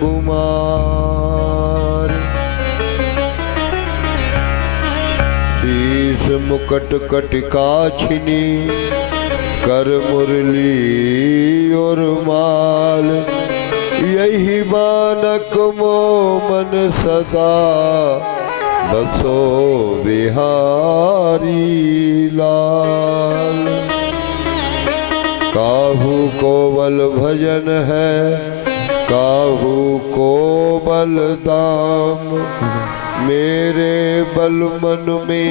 कुमार शीश मुकुट कटिकाछिनी कर मुरली और माल यही बानक मो मन सदा बसो बिहारी लाल। काहू को बल भजन है काहू को बल दाम मेरे बल मन में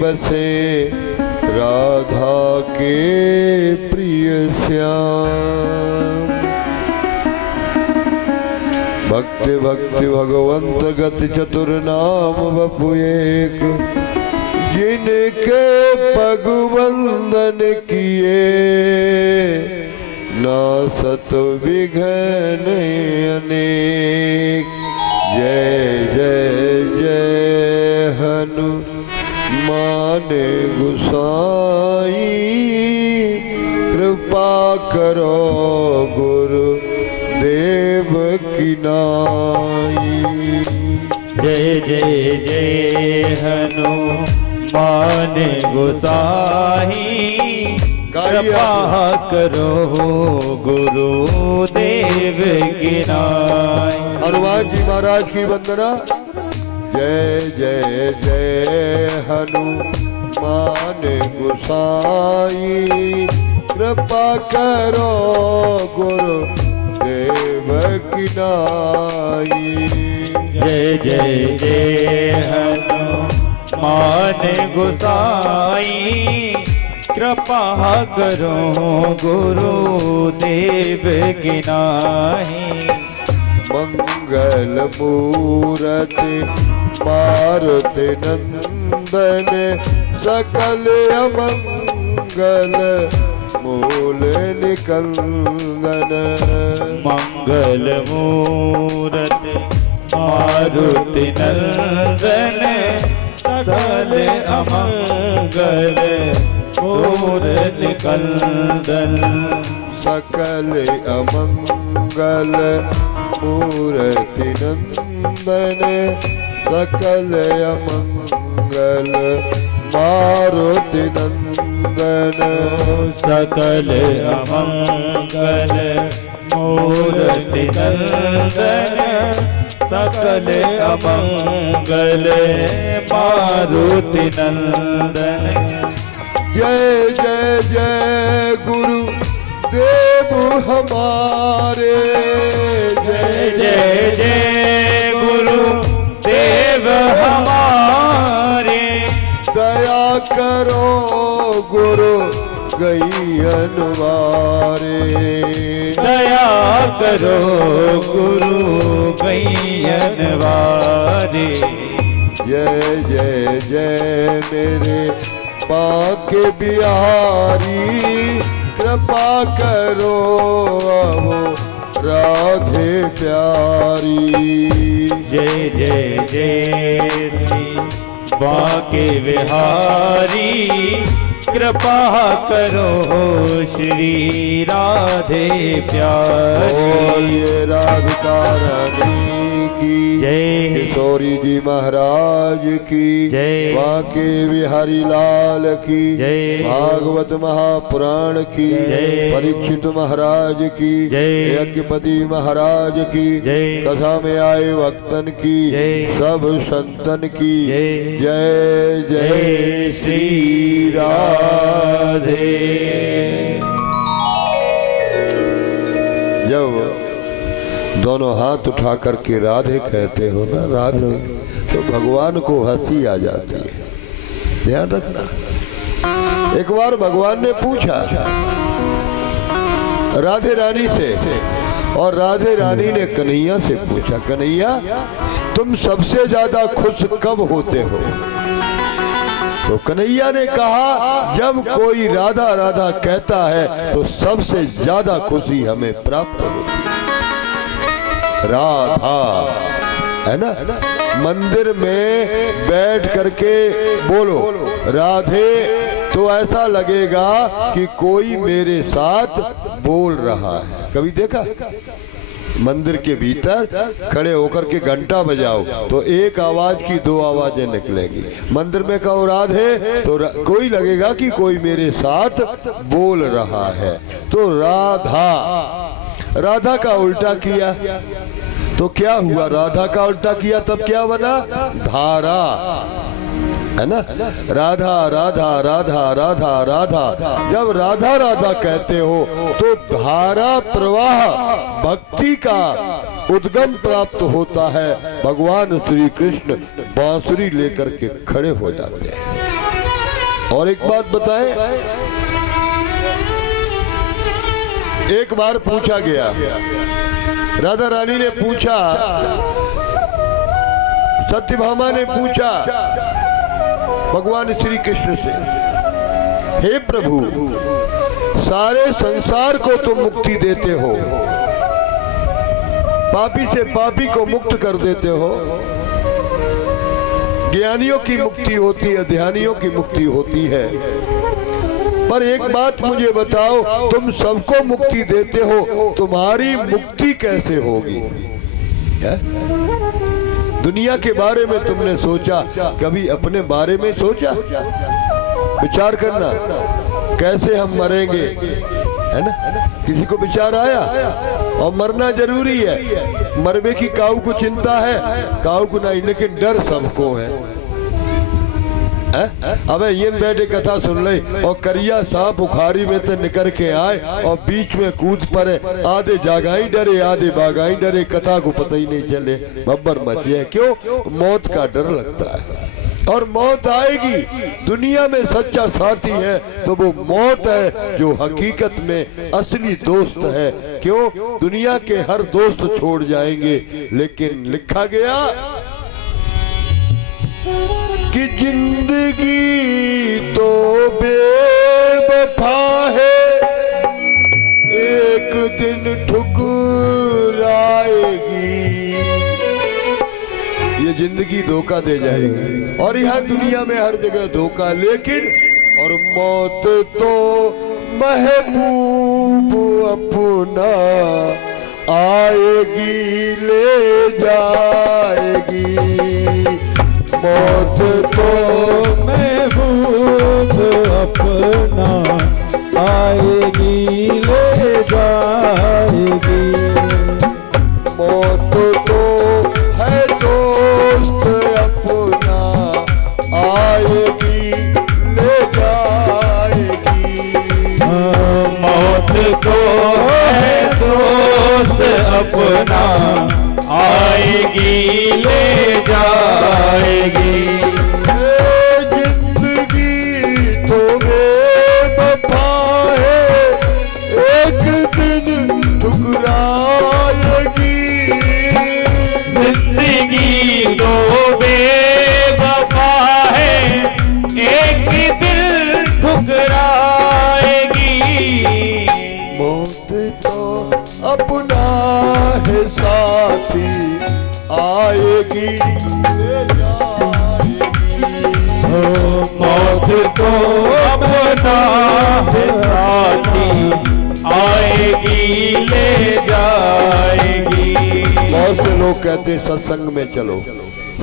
बसे राधा के प्रिय श्याम। भक्ति भक्ति भगवंत गति चतुर नाम बपु एक जिनके पग वंदन किए नासत विघ्न अनेक। जय जय जय हनुमान गोसाई कृपा करो गुरु देव की नाई। जय जय जय हनुमान गोसाई कृपा करो गुरु देव की नाई। हनुमान जी महाराज की वंदना। जय जय जय हनुमान गोसाई कृपा करो गुरु देव की नाई। जय जय जय हनुमान गोसाई कृपा करो गुरु देव की नाई। मंगल मूरति मारुति नंदन सकल अमंगल मूल निकंदन। मंगल मूरति मारुति नंदन सकल अमंगल मूल निकंदन। सकल अमंगल मूर्ति नंदन सकल अमंगल मारुति नंदन। सकल अमंगल मूर्ति नंदन सकल अमंगल मारुति नंदन। जय जय जय गुरु देव हमारे। जय जय जय गुरु देव हमारे। दया करो गुरु गैयन वारे। दया करो गुरु गैयन वारे। जय जय जय मेरे पाके बिहारी कृपा करो आवो राधे प्यारी। जय जय जय श्री बाके बिहारी कृपा करो श्री राधे प्यारी। राधिका रानी की जय। किशोरी जी महाराज की जय। बाके बिहारी लाल की जय। भागवत महापुराण की जय। परीक्षित महाराज की जय। यज्ञपति महाराज की जय। कथा में आए भक्तन की जय। सब संतन की जय। जय जय श्री राधे। जब दोनों हाथ उठा करके राधे कहते हो ना राधे तो भगवान को हंसी आ जाती है। ध्यान रखना। एक बार भगवान ने पूछा राधे रानी से और राधे रानी ने कन्हैया से पूछा कन्हैया तुम सबसे ज्यादा खुश कब होते हो? तो कन्हैया ने कहा जब कोई राधा राधा कहता है तो सबसे ज्यादा खुशी हमें प्राप्त होती है। राधा है ना, मंदिर में बैठ करके बोलो राधे तो ऐसा लगेगा कि कोई मेरे साथ बोल रहा है। कभी देखा मंदिर के भीतर खड़े होकर के घंटा बजाओ तो एक आवाज की दो आवाजें निकलेंगी। मंदिर में कहो राधे तो कोई लगेगा कि कोई मेरे साथ बोल रहा है। तो राधा, राधा का उल्टा किया तो क्या हुआ? राधा का उल्टा किया तब क्या बना? धारा, है ना? राधा राधा राधा राधा राधा। जब राधा राधा कहते हो तो धारा प्रवाह भक्ति का उद्गम प्राप्त होता है। भगवान श्री कृष्ण बांसुरी लेकर के खड़े हो जाते हैं। और एक बात बताएं, एक बार पूछा गया, राधा रानी ने पूछा, सत्यभामा ने पूछा भगवान श्री कृष्ण से, हे प्रभु सारे संसार को तुम मुक्ति देते हो, पापी से पापी को मुक्त कर देते हो, ज्ञानियों की मुक्ति होती है, ध्यानियों की मुक्ति होती है, पर एक बात मुझे बताओ, तुम सबको मुक्ति देते हो, तुम्हारी मुक्ति कैसे होगी? है? दुनिया के बारे में तुमने सोचा? कभी अपने बारे में सोचा? विचार करना कैसे हम मरेंगे, है ना? किसी को विचार आया? और मरना जरूरी है, मरवे की काऊ को चिंता है? काऊ को नहीं, लेकिन डर सबको है। अबे ये बैठे कथा सुन ले और करिया सांप बुखारी में तो निकल के आए और बीच में कूद पड़े, आधे जागाई डरे आधे बागाई डरे, कथा को पता ही नहीं चले, बब्बर मचे। क्यों? मौत का डर लगता है और मौत आएगी। दुनिया में सच्चा साथी है तो वो मौत है, जो हकीकत में असली दोस्त है। क्यों? दुनिया के हर दोस्त छोड़ जाएंगे, लेकिन लिखा गया कि जिंदगी तो बेवफा है, एक दिन ठुकराएगी। ये जिंदगी धोखा दे जाएगी और यहाँ दुनिया में हर जगह धोखा, लेकिन और मौत तो महबूब अपना आएगी ले जाएगी। मौत तो महबूब अपना आएगी ले जाएगी। मौत तो है दोस्त अपना आएगी ले जाएगी। मौत तो है दोस्त अपना आएगी ले जाएगी। जिंदगी तो बेवफा है, एक दिन ठुकराएगी। जिंदगी तो बेवफा है, एक दिन ठुकराएगी। मौत तो अपना है साथी आएगी ले जाएगी। मौत तो अपना है साथी आएगी ले जाएगी। बहुत से लोग कहते हैं सत्संग में चलो।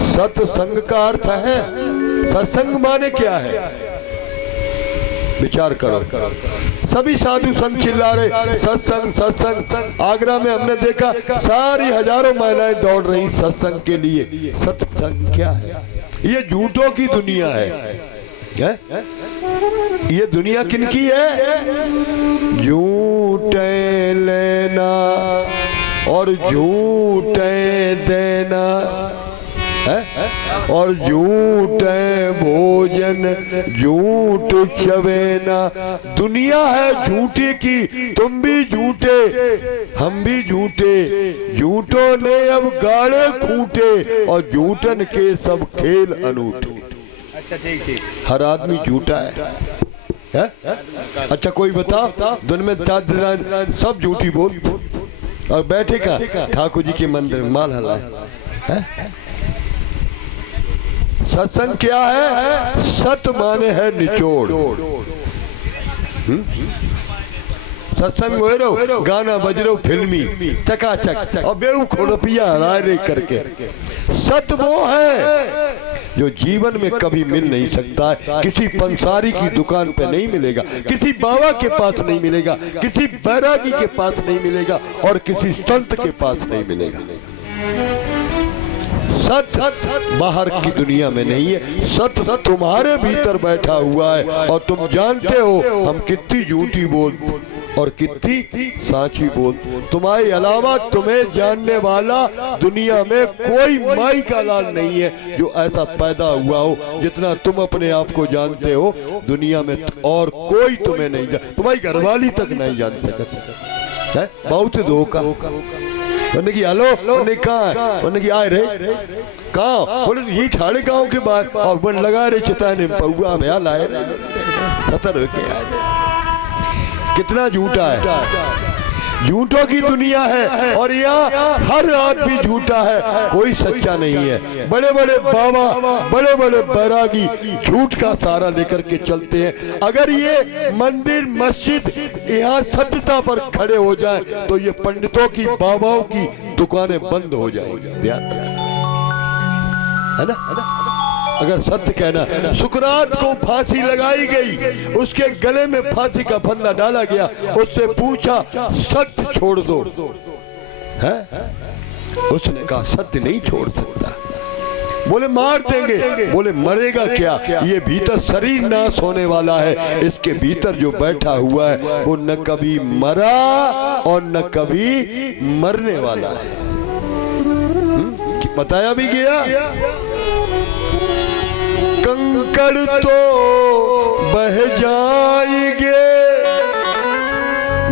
सत्संग का अर्थ है, सत्संग माने क्या है? विचार करो। सभी साधु संत चिल्ला रहे सत्संग सत्संग। आगरा में हमने देखा सारी हजारों महिलाएं दौड़ रही सत्संग के लिए। सत्संग क्या है? ये झूठों की दुनिया है। ये दुनिया किनकी है? झूठे लेना और झूठे देना है, और झूठे भोजन झूठ चवेना। दुनिया है झूठी की, तुम भी झूठे हम भी झूठे। झूठों ने अब गाड़े खूंटे और झूठन के सब खेल अनूठे। अच्छा ठीक। हर आदमी झूठा है? अच्छा कोई बताओ, दुनिया में सब झूठी बोल और बैठे का ठाकुर जी के मंदिर में माल हला है। सत्संग क्या है? सत माने है निचोड़, सत्संग हो रहो, गाना बज रहो फिल्मी चकाचक और बेवकूफ रुपया राय करके। सत वो है जो जीवन में कभी मिल नहीं सकता है, किसी पंसारी की दुकान पे नहीं मिलेगा, किसी बाबा के पास नहीं मिलेगा, किसी बैरागी के पास नहीं मिलेगा और किसी संत के पास नहीं मिलेगा। सत बाहर की दुनिया में नहीं है, सत तुम्हारे भीतर बैठा हुआ है और तुम जानते हो हम कितनी झूठी बोल और कितनी साची बोल। तुम्हारे अलावा तुम्हें जानने वाला दुनिया में कोई माई का लाल नहीं है जो ऐसा पैदा हुआ हो जितना तुम अपने आप को जानते हो। दुनिया में और कोई तुम्हें नहीं जान, तुम्हारी घरवाली तक नहीं जान सकता है। बहुत धोखा। उन्होंने की हेलो, उन्होंने कहा, उन्होंने की आए रे कहाँ, बोले ये ठाड़े गांव के बाद और बन लगा रहे चिताने पौआ भया लाए रे सतर के आए। कितना झूठा है, झूठों की दुनिया है और यहाँ हर आदमी झूठा है, कोई सच्चा नहीं है। बड़े बड़े बाबा, बड़े बड़े बैरागी झूठ का सहारा लेकर के चलते हैं। अगर ये मंदिर मस्जिद यहाँ सत्यता पर खड़े हो जाए तो ये पंडितों की बाबाओं की दुकानें बंद हो जाएगी, है ना। अगर सत्य कहना, सुकरात को फांसी लगाई गई, उसके गले में फांसी का फंदा डाला गया, उससे पूछा सत्य छोड़ दो, है? उसने कहा सत्य नहीं छोड़ सकता। बोले मार देंगे, बोले मरेगा क्या, ये भीतर शरीर नाश होने वाला है, इसके भीतर जो बैठा हुआ है वो न कभी मरा और न कभी मरने वाला है। बताया भी गया। कंकड़ तो बह जाएंगे,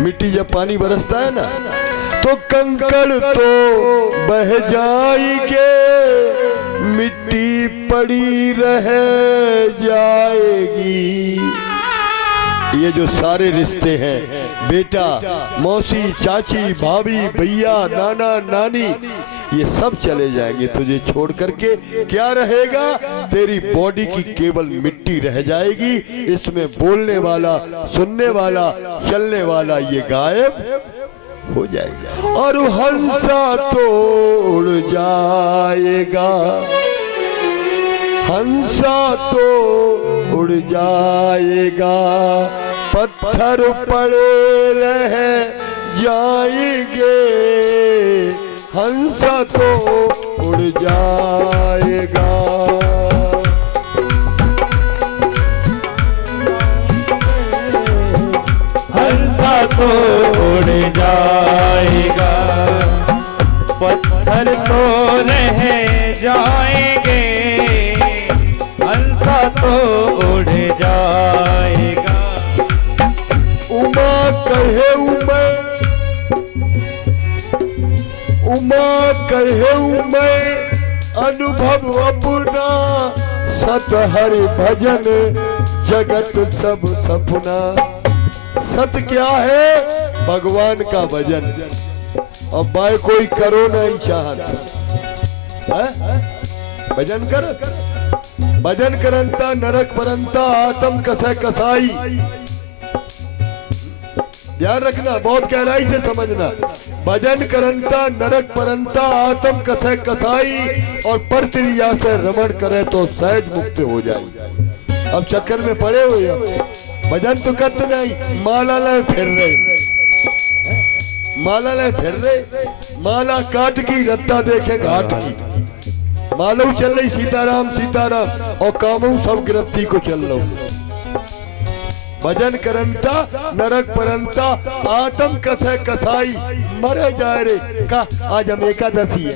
मिट्टी जब पानी बरसता है ना तो कंकड़ तो बह जाएंगे, मिट्टी पड़ी रह जाएगी। ये जो सारे रिश्ते हैं, बेटा, मौसी, चाची, भाभी, भैया, नाना, नानी, ये सब चले जाएंगे तुझे छोड़ करके। क्या रहेगा? तेरी बॉडी की केवल मिट्टी रह जाएगी, इसमें बोलने वाला, सुनने वाला, चलने वाला ये गायब हो जाएगा। और हंसा तो उड़ जाएगा, हंसा तो उड़ जाएगा, पत्थर पड़े रह जाएंगे, हंसा तो उड़ जाएगा। हंसा तो उड़ जाएगा, पत्थर तो रह जाएंगे, हंसा तो उड़ जाएगा। उमा कहे उमा कहे अनुभव अपना, सत हरि भजन जगत सब सपना। सत क्या है? भगवान का भजन। और बाय कोई करो नहीं चाहत, भजन कर, भजन करंता नरक परंता, आत्म कथा कथाई। ध्यान रखना, बहुत गहराई से समझना। भजन करंता नरक परंता, आत्म कथा कथाई और परत्रिया से रमण करे तो सहज मुक्त हो जाए। अब चक्कर में पड़े हुए हो, भजन तो करते नहीं, माला ले फिर रहे, माला ले फिर रहे, माला काट की रत्ता देखे घाट की। मालूम चल रही सीताराम सीताराम और कामू सब गिरफ्ती को चल रहा। भजन करंता नरक परंता, आत्म कथे कथाई, मरे जाए रे का। आज हम एकादशी है,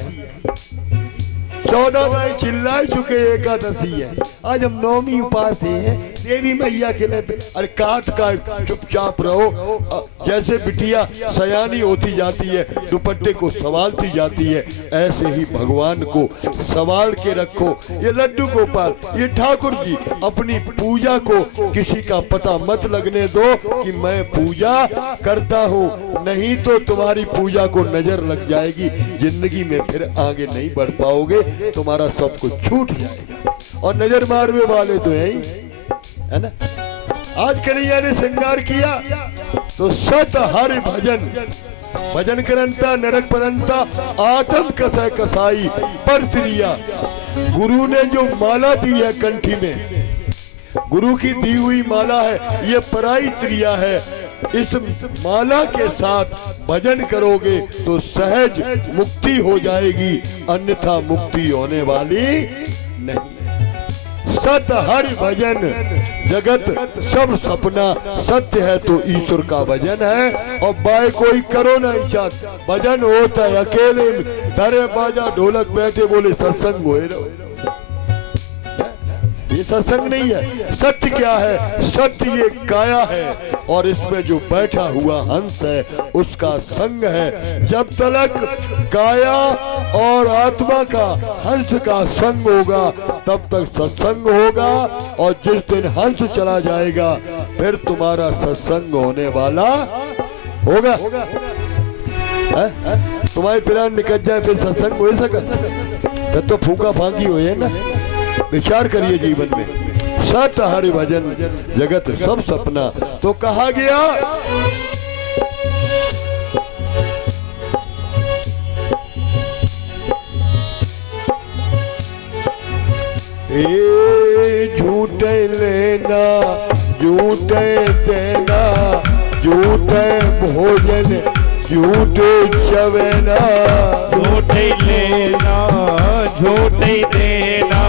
14 में चिल्ला चुके एकादशी है, आज हम नौमी उपास हैं देवी मैया के लिए। अरे काट का चुपचाप रहो। जैसे बिटिया सयानी होती जाती है, दुपट्टे को संभालती जाती है, ऐसे ही भगवान को संभाल के रखो। ये लड्डू गोपाल, ये ठाकुर जी, अपनी पूजा को किसी का पता मत लगने दो कि मैं पूजा करता हूँ, नहीं तो तुम्हारी पूजा को नजर लग जाएगी, जिंदगी में फिर आगे नहीं बढ़ पाओगे, तुम्हारा सब कुछ छूट जाएगा। और नजर मारने वाले तो है ना। आज कन्हैया ने श्रृंगार किया तो सत हरि भजन, भजन करंता नरक परंता आत्म कसय कसाई पर त्रिया। गुरु ने जो माला दी है कंठी में, गुरु की दी हुई माला है, ये पराई त्रिया है। इस माला के साथ भजन करोगे तो सहज मुक्ति हो जाएगी, अन्यथा मुक्ति होने वाली नहीं। सत हरि भजन जगत सब सपना, सत्य है तो ईश्वर का भजन है। और बाय कोई करो ना इच्छा, भजन होता है अकेले में, धरे बाजा ढोलक बैठे बोले सत्संग होए रहो, ये सत्संग नहीं है। सत्य क्या है? सत्य ये काया है और इसमें जो बैठा हुआ हंस है उसका संग है। जब तक काया और आत्मा का हंस का संग होगा तब तक सत्संग होगा, और जिस दिन हंस चला जाएगा फिर तुम्हारा सत्संग होने वाला होगा। तुम्हारी प्राण निकल जाए फिर सत्संग हो सका? फिर तो फूका फांकी हो ना। विचार करिए जीवन में। सत हरि भजन जगत सब सपना, तो कहा गया ए झूठे लेना झूठे देना, झूठे भोजन झूठे चवेना, झूठे लेना झूठे देना,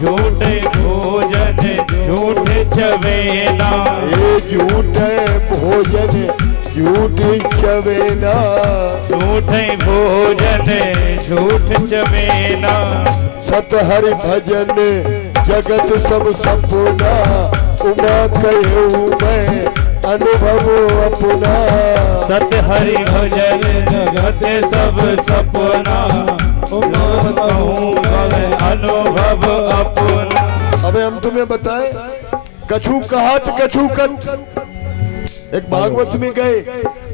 झूठे भोजन झूठे चवेना, ए झूठे भोजन झूठे चवेना, झूठे भोजन झूठ चवेना। सत हरि भजन जगत सब सपना, उमा कहूँ मैं अनुभव अपना। सत हरि भजन जगत सब सपना, उमा कहूँ मैं अनुभव अपना। अबे हम तुम्हें बताएं, कछु कहत कछु कत। एक भागवत में गए,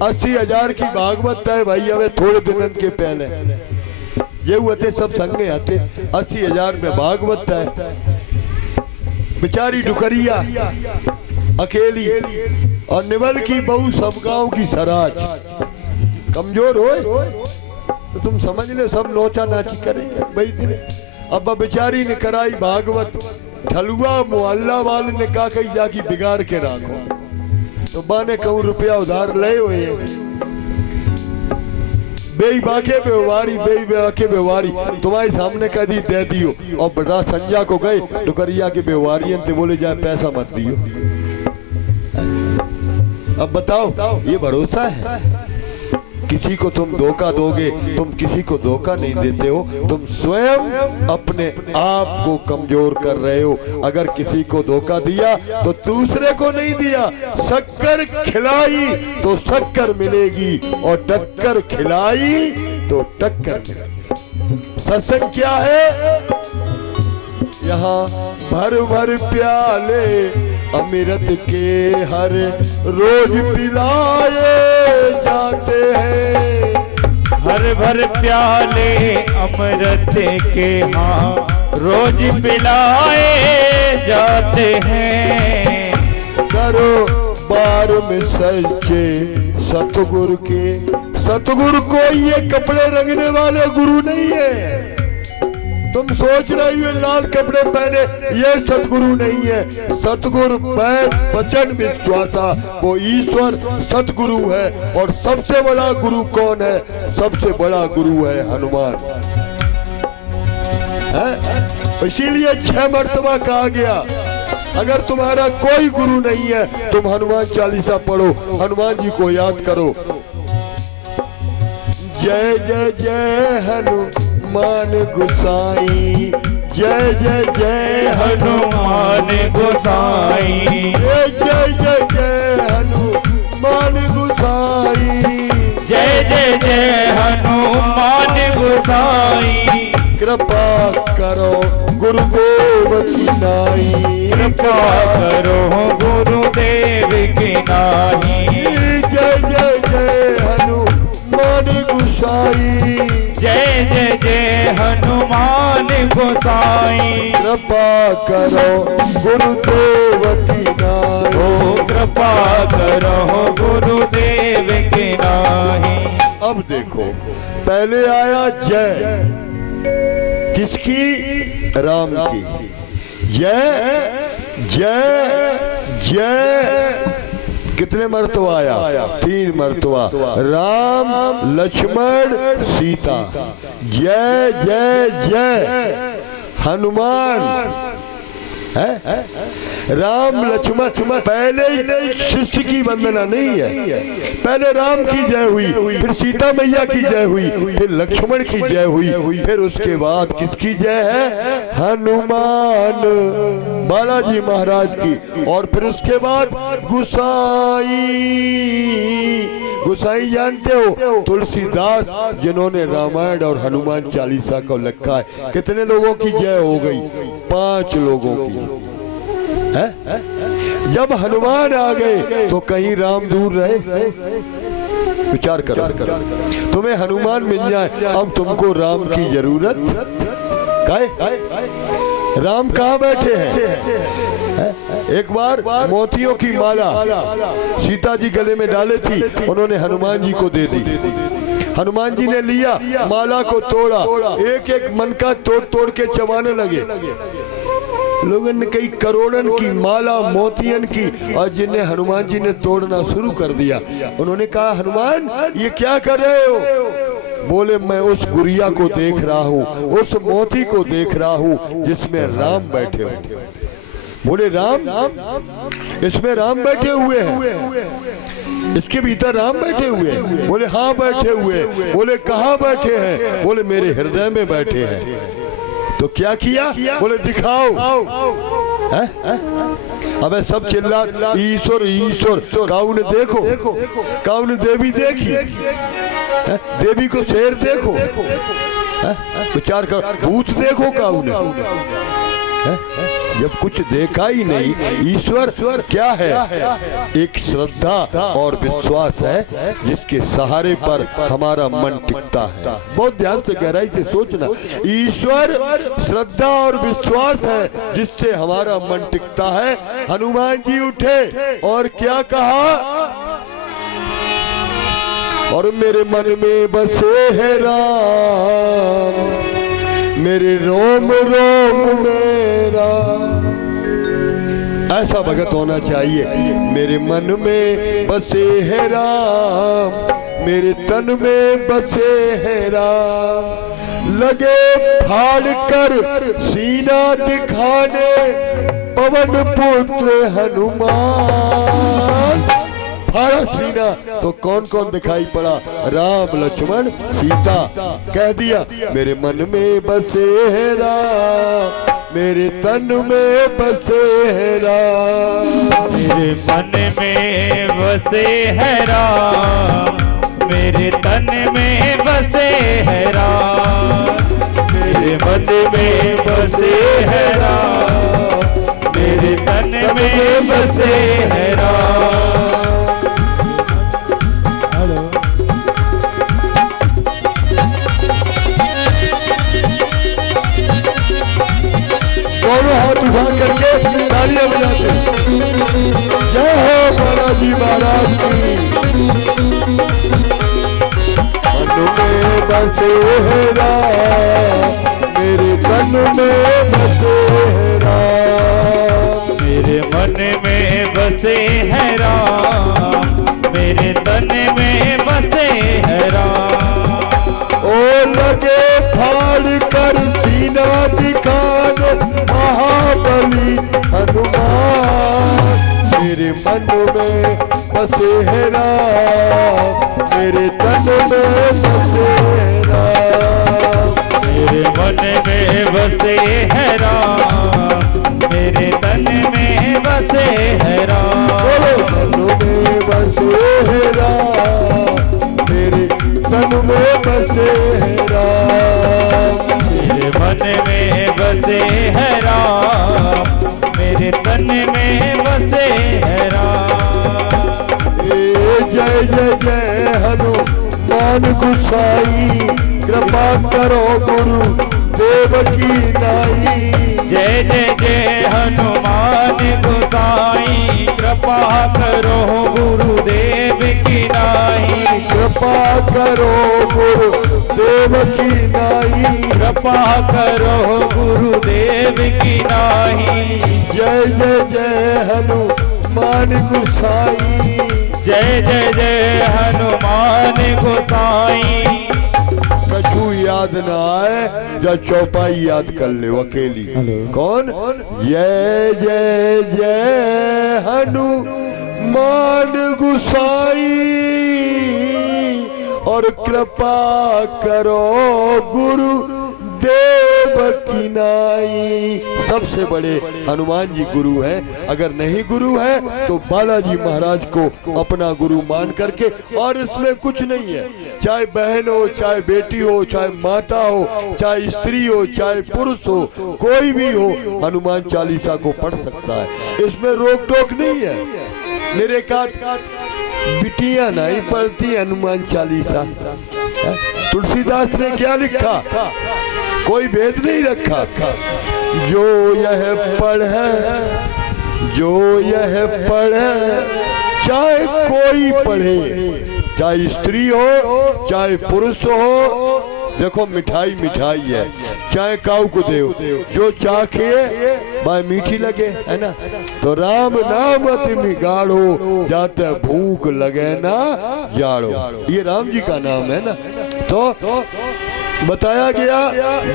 80,000 की भागवत है भाई। अबे थोड़े दिनों के पहले ये हुए थे, सब संगे आते, 80,000 में भागवत है। बेचारी डुकरिया अकेली और निवल की बहू सब गांव की सराज, कमजोर हो तो तुम समझ लो सब नोचा नाची करेंगे भाई तेरे। अब बेचारी ने कराई भागवत, ठलुआ मोहल्ला वाले ने कहा कहीं जाके बिगाड़ के रखो, तो बा ने कहूँ रुपया उधार ले हुए, बेई बाके बेवारी, बेई बाके बेवारी तुम्हारे सामने कदी दे दियो। और बड़ा संजा को गए डुकरिया के बेवारियन से बोले जाए पैसा मत दियो। अब बताओ ये भरोसा है? किसी को तुम धोखा दोगे, तुम किसी को धोखा नहीं देते हो, तुम स्वयं अपने आप को कमजोर कर रहे हो। अगर किसी को धोखा दिया तो दूसरे को नहीं दिया। शक्कर खिलाई तो शक्कर मिलेगी और टक्कर खिलाई तो टक्कर मिलेगी। सत्संग क्या है? यहाँ भर भर प्याले अमृत के हर रोज पिलाए जाते हैं। भर भर प्याले अमृत के हाँ रोज पिलाए जाते हैं। करो बार में सच्चे सतगुरु के, सतगुरु कोई ये कपड़े रंगने वाले गुरु नहीं है। तुम सोच रही हो लाल कपड़े पहने, ये सतगुरु नहीं है। सतगुरु वचन विश्वासा, वो ईश्वर सतगुरु है। और सबसे बड़ा गुरु कौन है? सबसे बड़ा गुरु है हनुमान है। इसीलिए 6 मर्तबा कहा गया, अगर तुम्हारा कोई गुरु नहीं है तुम हनुमान चालीसा पढ़ो, हनुमान जी को याद करो। जय जय जय हनुमान गोसाई, जय जय जय हनुमान गोसाई, जय जय जय हनुमान गोसाई, जय जय जय हनुमान गोसाई। कृपा करो गुरु गोविंद की नाई, कृपा करो गुरुदेव की नाई। जय जय जय हनुमान गोसाई, जय जय जय हनुमान हनुमान गोसाई। कृपा करो गुरुदेव की नाई। ओ कृपा करो गुरुदेव के नाई। अब देखो, पहले आया जय, किसकी? राम की। जय जय जय कितने मर्तबा आया? 3 मर्तबा। राम लक्ष्मण सीता। जय जय जय हनुमान है। राम लक्ष्मण, पहले ही शिष्य की वंदना नहीं है, पहले राम की जय हुई, फिर सीता मैया की जय हुई, फिर लक्ष्मण की जय हुई, फिर उसके बाद किसकी जय है? हनुमान बालाजी महाराज की। और फिर उसके बाद गुसाई। गुसाई जानते हो? तुलसीदास, जिन्होंने रामायण और हनुमान चालीसा को लिखा है। कितने लोगों की जय हो गई? 5 लोगों की है? जब हनुमान आ गए तो कहीं राम दूर रहे? विचार करो, तुम्हें हनुमान मिल जाए, अब तुमको राम की जरूरत काहे? राम कहाँ बैठे हैं? एक बार मोतियों की माला सीता जी गले में डाले थी, उन्होंने हनुमान जी को दे दी। हनुमान जी ने लिया, माला को तोड़ा, एक एक मन का तोड़ तोड़ के चबाने लगे। लोगों ने कई करोड़न की माला मोतियन की, और जिन्हें हनुमान जी ने तोड़ना शुरू कर दिया। उन्होंने कहा, हनुमान ये क्या कर रहे हो? बोले, मैं उस गुड़िया को देख रहा हूँ, उस मोती को देख रहा हूँ जिसमें राम बैठे हुए। बोले, राम? इसमें राम बैठे हुए हैं? इसके भीतर राम बैठे हुए हैं? बोले, हाँ बैठे हुए। बोले, कहाँ बैठे हैं? बोले, मेरे हृदय में बैठे हैं। तो क्या किया? बोले, दिखाओ। अबे सब चिल्ला, ईश्वर ईश्वर। काऊ ने देखो, काऊ ने देवी देखी, देवी को शेर देखो, विचार करो, भूत देखो काऊ ने। जब कुछ देखा ही नहीं, ईश्वर क्या है? एक श्रद्धा और विश्वास है जिसके सहारे पर हमारा मन टिकता है। बहुत ध्यान से गहराई से सोचना, ईश्वर श्रद्धा और विश्वास है जिससे हमारा मन टिकता है। हनुमान जी उठे और क्या कहा? और मेरे मन में बसे है राम, मेरे रोम रोम मेरा। ऐसा भगत होना चाहिए। मेरे मन में बसे है राम, मेरे तन में बसे है राम। लगे फाड़ कर सीना दिखाने पवन पुत्र हनुमान। फाड़ा सीना तो कौन कौन दिखाई पड़ा? राम लक्ष्मण सीता। कह दिया, मेरे मन में बसे है राम, मेरे तन में बसे है राम। मेरे मन में बसे है राम, मेरे तन में बसे है राम। मेरे मन में बसे है राम, मेरे तन में बसे है राम। दोनों हाथ उठा करके तालियां बजाते। जय हो बालाजी महाराज की। मन में बसे है राम, मेरे तन में बसे है राम। मेरे मन में बसे है राम, मेरे तन में बसे है राम। ओ लगे फाड़ कर सीना दिखाने महाबली हनुमान। मेरे मन में बसे है राम, मेरे तन में बसे है राम। मेरे मन में बसे है राम, मेरे तन में बसे है राम। तन में बसे है राम, मेरे तन में बसे है राम। मेरे मन में बसे है राम, मेरे तन में बसे है राम। जय जय जय हनुमान गुसाई। कृपा करो गुरु देवकी नाई। जय जय जय हनुमान गोसाई, कृपा करो गुरुदेव की नाई। कृपा करो गुरुदेव की नाई। कृपा करो गुरुदेव की नाई। जय जय जय हनुमान गोसाई। जय जय जय हनुमान गोसाई। कछु याद ना आए या चौपाई याद कर ले अकेली। कौन? जय जय जय हनुमान गोसाई और कृपा करो गुरु देव की नाई। सबसे बड़े हनुमान जी गुरु हैं। अगर नहीं गुरु है तो बालाजी महाराज को अपना गुरु मान करके, और इसमें कुछ नहीं है, चाहे बहन हो, चाहे बेटी हो, चाहे माता हो, चाहे स्त्री हो, चाहे पुरुष हो, कोई भी हो, हनुमान चालीसा को पढ़ सकता है। इसमें रोक टोक नहीं है। मेरे का बिटिया नहीं पढ़ती हनुमान चालीसा। तुलसीदास ने क्या लिखा? कोई भेद नहीं रखा। जो यह पढ़े, जो यह पढ़े, चाहे कोई पढ़े, चाहे स्त्री हो चाहे पुरुष हो। देखो मिठाई मिठाई है, चाहे काऊ को देव, जो चाखे भाई मीठी लगे, है ना। तो राम नाम अति गाढ़ो, जाते भूख लगे ना जाड़ो। ये राम जी का नाम है ना। तो बताया गया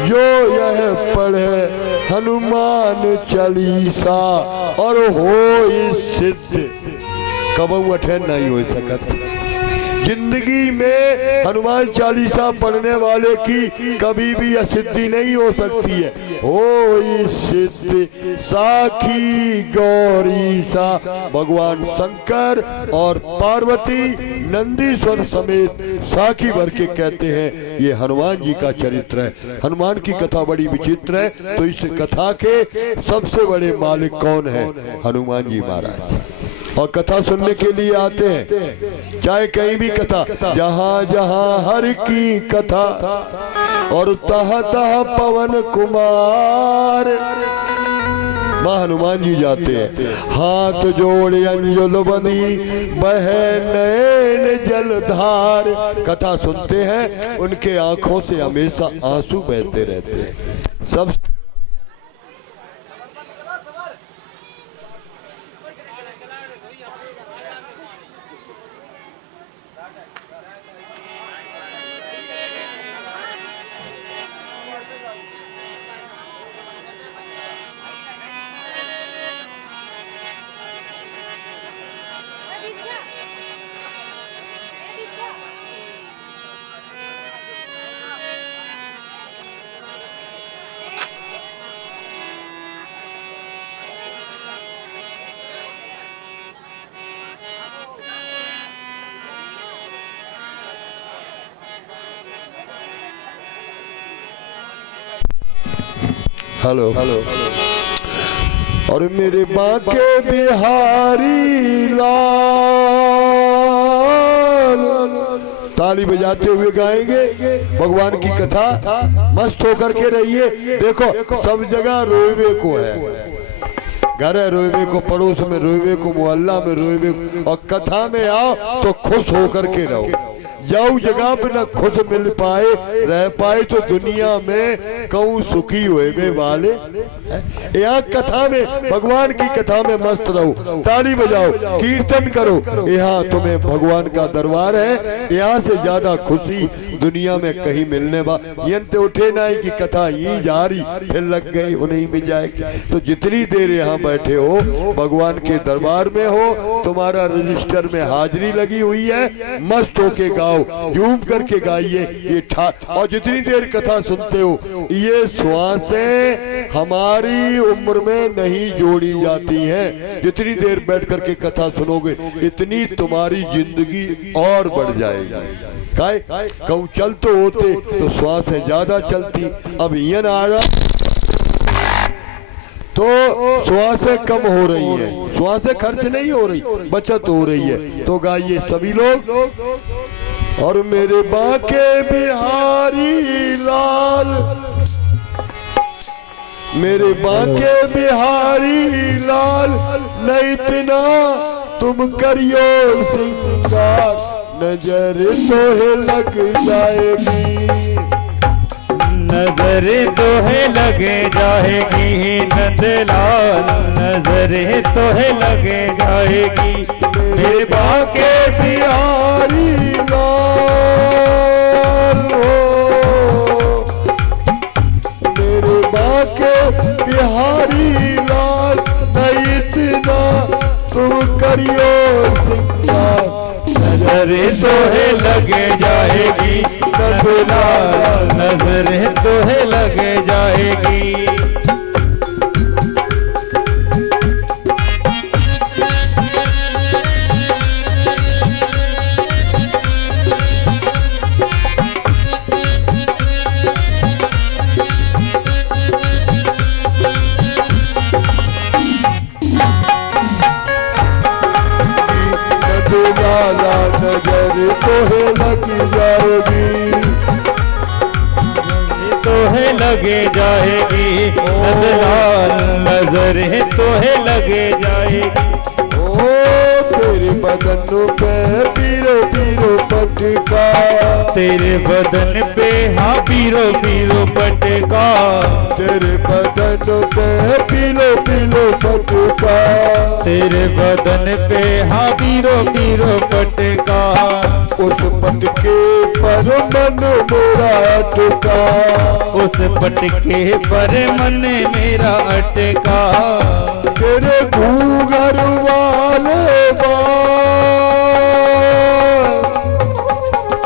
जो यह पढ़े हनुमान चालीसा और हो सिद्ध, कबहू अठैन नहीं हो सकत। जिंदगी में हनुमान चालीसा पढ़ने वाले की कभी भी असिद्धि नहीं हो सकती है। हो सिद्ध साखी गौरी सा। भगवान शंकर और पार्वती नंदीश्वर समेत साखी भर के कहते हैं ये हनुमान जी का चरित्र है। हनुमान की कथा बड़ी विचित्र है। तो इस कथा के सबसे बड़े मालिक कौन है? हनुमान जी महाराज। और कथा सुनने के लिए आते हैं, चाहे कहीं भी कथा, जहाँ जहाँ हर की कथा और तह तह पवन कुमार। माँ हनुमान जी जाते हैं, हाथ जोड़े अंजुल बंदी बहे नैन जलधार। कथा सुनते हैं, उनके आंखों से हमेशा आंसू बहते रहते हैं। सब हेलो हेलो। और मेरे बाके बिहारी लाल, ताली बजाते हुए गाएंगे भगवान की कथा। मस्त होकर के रहिए। देखो सब जगह रोइवे को है, घर है रोइवे को, पड़ोस में रोइवे को, मोहल्ला में रोइवे को। और कथा में आओ तो खुश होकर के रहो। जाऊ जगह पे न खुश मिल पाए रह पाए तो दुनिया में कहूँ सुखी हुए वाले। यहाँ कथा में, भगवान की कथा में मस्त रहो, ताली बजाओ, कीर्तन करो। यहाँ तुम्हें भगवान का दरबार है। यहाँ से ज्यादा खुशी दुनिया में कहीं मिलने यंत्र उठे ना की कथा ही जा रही, फिर लग गई उन्हीं में जाएगी। तो जितनी देर यहाँ बैठे हो भगवान के दरबार में हो, तुम्हारा रजिस्टर में हाजिरी लगी हुई है, मस्त होके गाओ, झूम करके गाइए। ये और जितनी देर कथा सुनते हो, ये श्वासें हमारी उम्र में नहीं जोड़ी जाती हैं। जितनी देर बैठ करके कथा सुनोगे इतनी तुम्हारी जिंदगी और बढ़ जाएगी। कहूँ चल तो होते तो श्वासें ज्यादा चलती, अब ये ना आ रहा तो श्वासें कम हो रही है, श्वासें खर्च नहीं हो रही, बचत हो रही है। तो गाइए सभी लोग। और मेरे बाके बिहारी लाल मेरे बांके बिहारी लाल न इतना तुम करियो सिंगार, नजर तोहे लग जाएगी, नजर तोहे लगे जाएगी नंदलाल, नजर तोहे लगे जाएगी। मेरे बांके बिहारी लाल हो, मेरे बांके बिहारी लाल न इतना तुम करियो सिंगार, नजर तोहे लगे जाएगी नंदलाल, नजर तोहे लगे जाएगी। नजर तोहे लग जाएगी, तोहे लगे जाएगी नंदलाल, नजर तोहे लगे जाएगी। ओ तेरे बदन पे पीरो पीरो पटका, तेरे बदन पे हाँ पीरो पीरो पटका, तेरे बदन पे पीलो पीलो पटका, तेरे बदन पे हाँ पीरो पीरो पटका। उस पटके पर मन मेरा अटका, उस पटके पर मन मेरा अटका, तेरे घूंघर वाले बाल,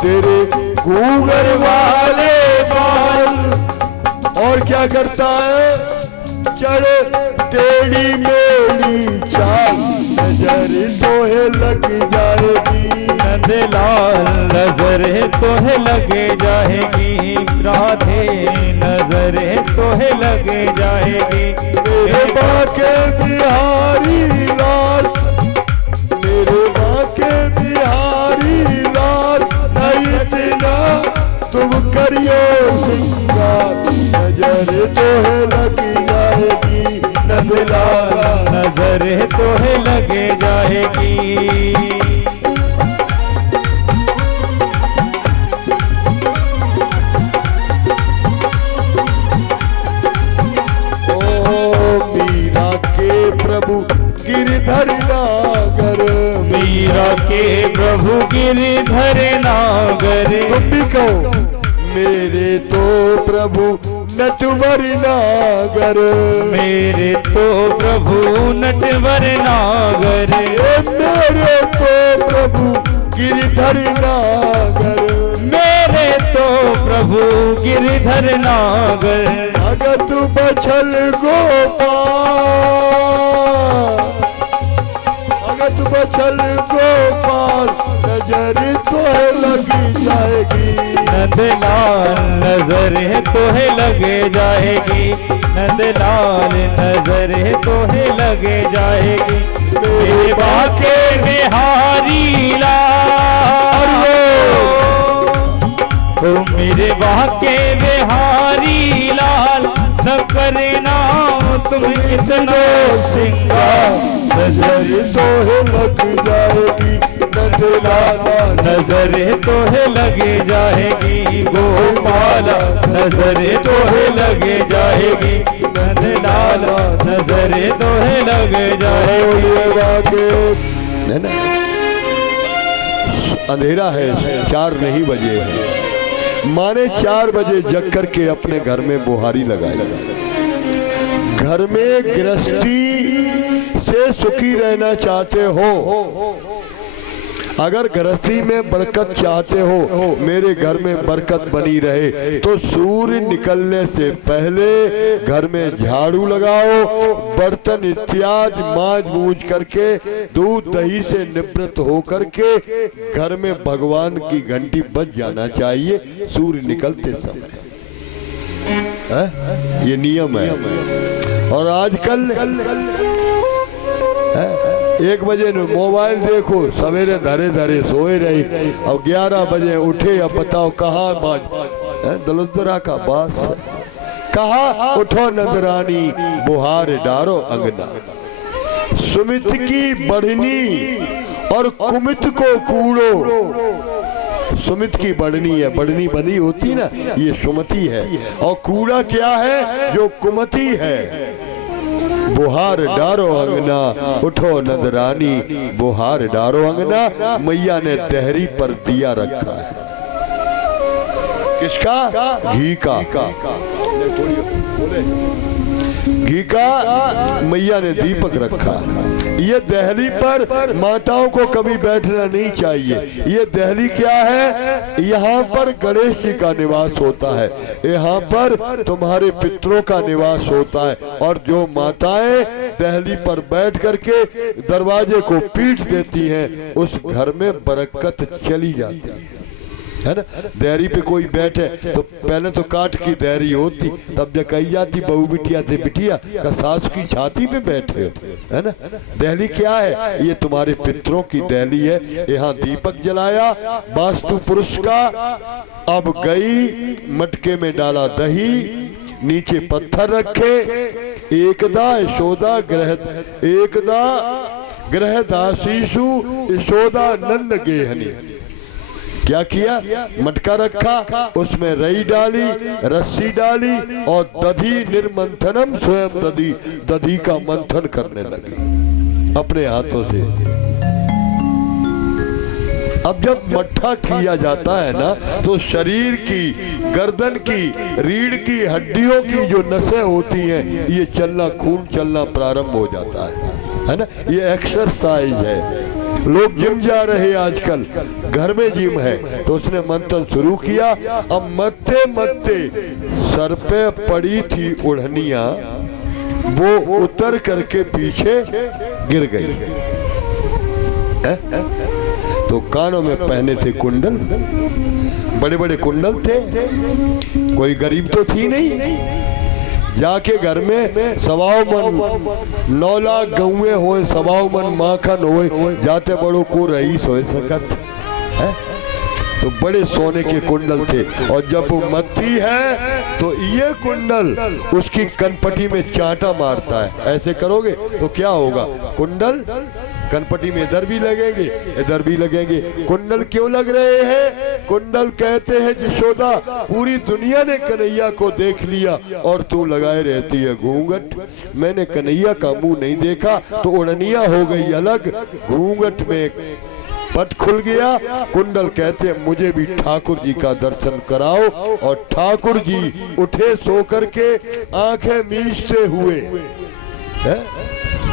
तेरे घूंघर वाले बाल, और क्या करता है चढ़े टेढ़ी मेरी चाल, नजर तोहे लग जाएगी नंदलाल, नजर तोहे लगे जाएगी राधे, नजर तोहे लगे जाएगी। मेरे बांके बिहारी लाल, मेरे बांके बिहारी लाल न इतना तुम करियो सिंगार, नजर तोहे लग जाएगी नंदलाल, नजर तोहे लगे जाएगी। मीरा के प्रभु गिरधर नागर, मीरा के प्रभु गिरधर नागर, तुम भी कहो मेरे तो प्रभु नटवर नागर, मेरे तो प्रभु नटवर नागर, मेरे तो प्रभु गिरधर नागर, मेरे तो प्रभु गिरधर नागर। भगत बछल गोपाल, भगत बछल गोपाल, नजर तोहे लगी जाएगी नंदलाल, नजर तोहे लगे जाएगी नंदलाल, नजर तोहे लगे जाएगी। मेरे बांके बिहारी लाल, ओ मेरे बांके बिहारी लाल, न करना तुम इतना सिंगार, नजर तोहे लग जाएगी नंदलाल, नजर तोहे लगे जाएगी गोपाला, नजर तोहे लगे जाएगी नंदलाल, नजर तोहे लगे जाएगी। है ना, अंधेरा है, 4 नहीं बजे है, माने 4 बजे जग करके अपने घर में बुहारी लगाए। घर में गृहस्थी से सुखी रहना चाहते हो, अगर गृहस्थी में बरकत चाहते हो, मेरे घर में बरकत बनी रहे, तो सूर्य निकलने से पहले घर में झाड़ू लगाओ, बर्तन इत्यादि मांज मूंज करके दूध दही से निवृत्त हो करके घर में भगवान की घंटी बज जाना चाहिए सूर्य निकलते समय। ये नियम है। और आजकल 1 बजे मोबाइल देखो, सवेरे धरे धरे सोए रही, अब 11 बजे उठे, अब बताओ कहाँ बाज दलोदरा का बास, कहा उठो नंदरानी बुहार डारो अंगना। सुमित की बढ़नी और कुमित को कूड़ो। सुमित की बढ़नी है, बढ़नी बनी होती ना, ये सुमति है। और कूड़ा क्या है? जो कुमति है। बुहार डारो अंगना, उठो नंदरानी बुहार डारो अंगना। मैया ने देहरी पर दिया रखा है। किसका? घी का। घी का मैया ने दीपक रखा। ये दहली पर माताओं को कभी बैठना नहीं चाहिए। ये दहली क्या है? यहाँ पर गणेश जी का निवास होता है, यहाँ पर तुम्हारे पितरों का निवास होता है। और जो माताएं दहली पर बैठ करके दरवाजे को पीट देती हैं, उस घर में बरकत चली जाती है ना। देहरी पे कोई बैठे तो पहले तो काट की देहरी होती, तब जब कही जाती बहू बिटिया थे बिटिया का सास की छाती पे बैठे हो, है ना। दहली क्या है? ये तुम्हारे पितरों की दहली है। यहाँ दीपक जलाया वास्तु पुरुष का। अब गई मटके में डाला दही, नीचे पत्थर रखे। एकदा यशोदा ग्रह दासीसु यशोदा नंद गेहनी। क्या किया? मटका रखा, उसमें रई डाली, रस्सी डाली और दधी निर्मंथनम, स्वयं दधी का मंथन करने लगी अपने हाथों से। अब जब मट्ठा किया जाता है ना, तो शरीर की, गर्दन की, रीढ़ की हड्डियों की जो नसें होती हैं, ये चलना, खून चलना प्रारंभ हो जाता है ना। ये एक्सरसाइज है। लोग जिम जा रहे आजकल, घर में जिम है, तो उसने मंथन शुरू किया। अब मत्ते मत्ते सर पे पड़ी थी ओढ़निया, वो उतर करके पीछे गिर गई। तो कानों में पहने थे कुंडल, बड़े बड़े कुंडल थे। कोई गरीब तो थी नहीं। जाके घर में 1.25 मन 9 लाख गौए होए, 1.25 मन माखन होए, जाते बड़ों को रईस होए सकत है। तो बड़े सोने के कुंडल थे। और जब वो मत्ती है तो ये कुंडल उसकी कनपटी में चांटा मारता है। ऐसे करोगे तो क्या होगा? कुंडल कनपटी में इधर भी लगेंगे, इधर भी लगेंगे। कुंडल क्यों लग रहे हैं? कुंडल कहते हैं यशोदा, पूरी दुनिया ने कन्हैया को देख लिया और तू लगाए रहती है घूंघट। मैंने कन्हैया का मुंह नहीं देखा, तो ओढ़निया हो गई अलग, घूंघट में पट खुल गया। कुंडल कहते हैं मुझे भी ठाकुर जी का दर्शन कराओ। और ठाकुर जी उठे सो करके, आंखें मीचते हुए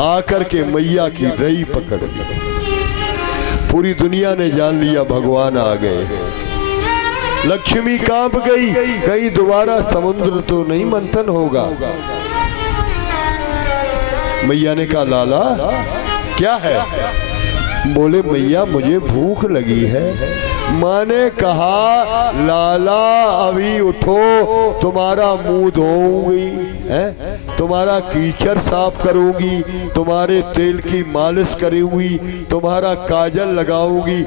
आकर के मैया की रई पकड़ ली। पूरी दुनिया ने जान लिया भगवान आ गए। लक्ष्मी कांप गई, कहीं दोबारा समुद्र तो नहीं मंथन होगा। मैया ने कहा लाला क्या है? बोले मैया मुझे भूख लगी है। माँ ने कहा लाला अभी उठो, तुम्हारा मुंह धोऊंगी, तुम्हारा कीचड़ साफ करूंगी, तुम्हारे तेल की मालिश करूंगी, तुम्हारा काजल लगाऊंगी,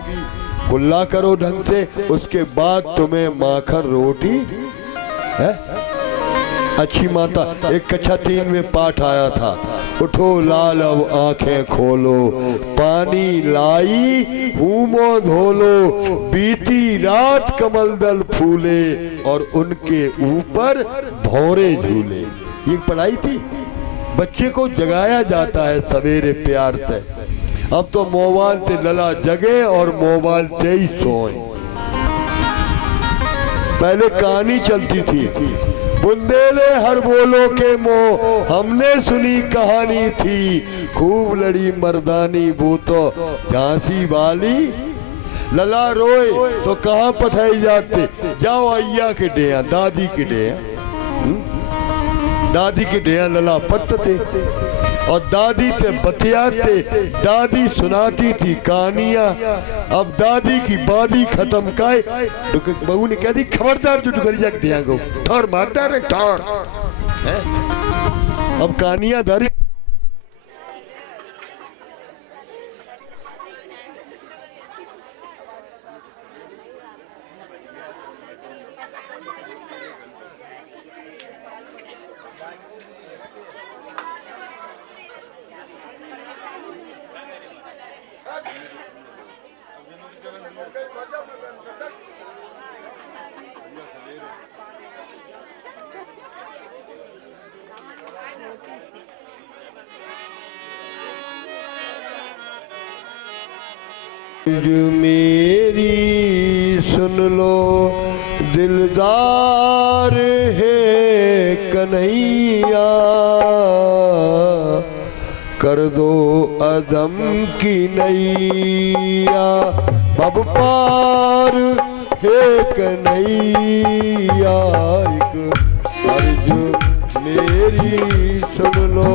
कुल्ला करो ढंग से, उसके बाद तुम्हें माखन रोटी है। अच्छी माता। एक कक्षा 3 में पाठ आया था, उठो लाल अब आंखें खोलो, पानी लाई हूमो धोलो, बीती रात कमल दल फूले और उनके ऊपर भौरे झूले। ये पढ़ाई थी। बच्चे को जगाया जाता है सवेरे प्यार से। अब तो मोबाइल से लला जगे और मोबाइल से ही सोए। पहले कहानी चलती थी, बुंदेले हर बोलो के मोह, हमने सुनी कहानी थी, खूब लड़ी मर्दानी वो तो झांसी वाली। लला रोए तो कहाँ पठाई जाते? जाओ अय्या के डेया, दादी के डेया। दादी के डेया लला पटते और दादी से बतियाते, दादी सुनाती थी कहानियां। अब दादी की बादी खत्म काए, बहू ने कह दी खबरदार जो डुगरी जाके दिया गो ठोर मारता रे ठोर। अब कहानियां दारी मेरी सुन लो दिलदार है कन्हैया, कर दो अदम की नैया, अब पार है कन्हैया, एक अर्ज मेरी सुन लो।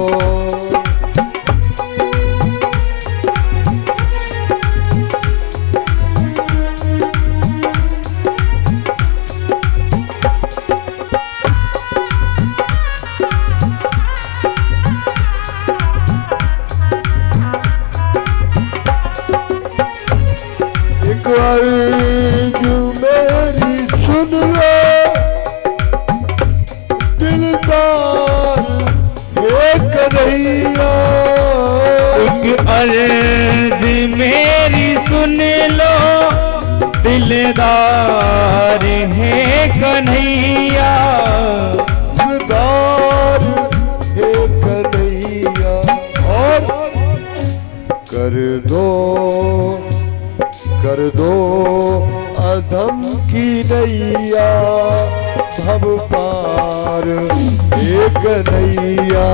अर्ज मेरी सुन लो दिलदार है कन्हैया, एक अर्ज मेरी सुन लो दिलदार है कन्हैया, दिलदार है कन्हैया, और कर दो अधम की नैया, भव पार एक नैया,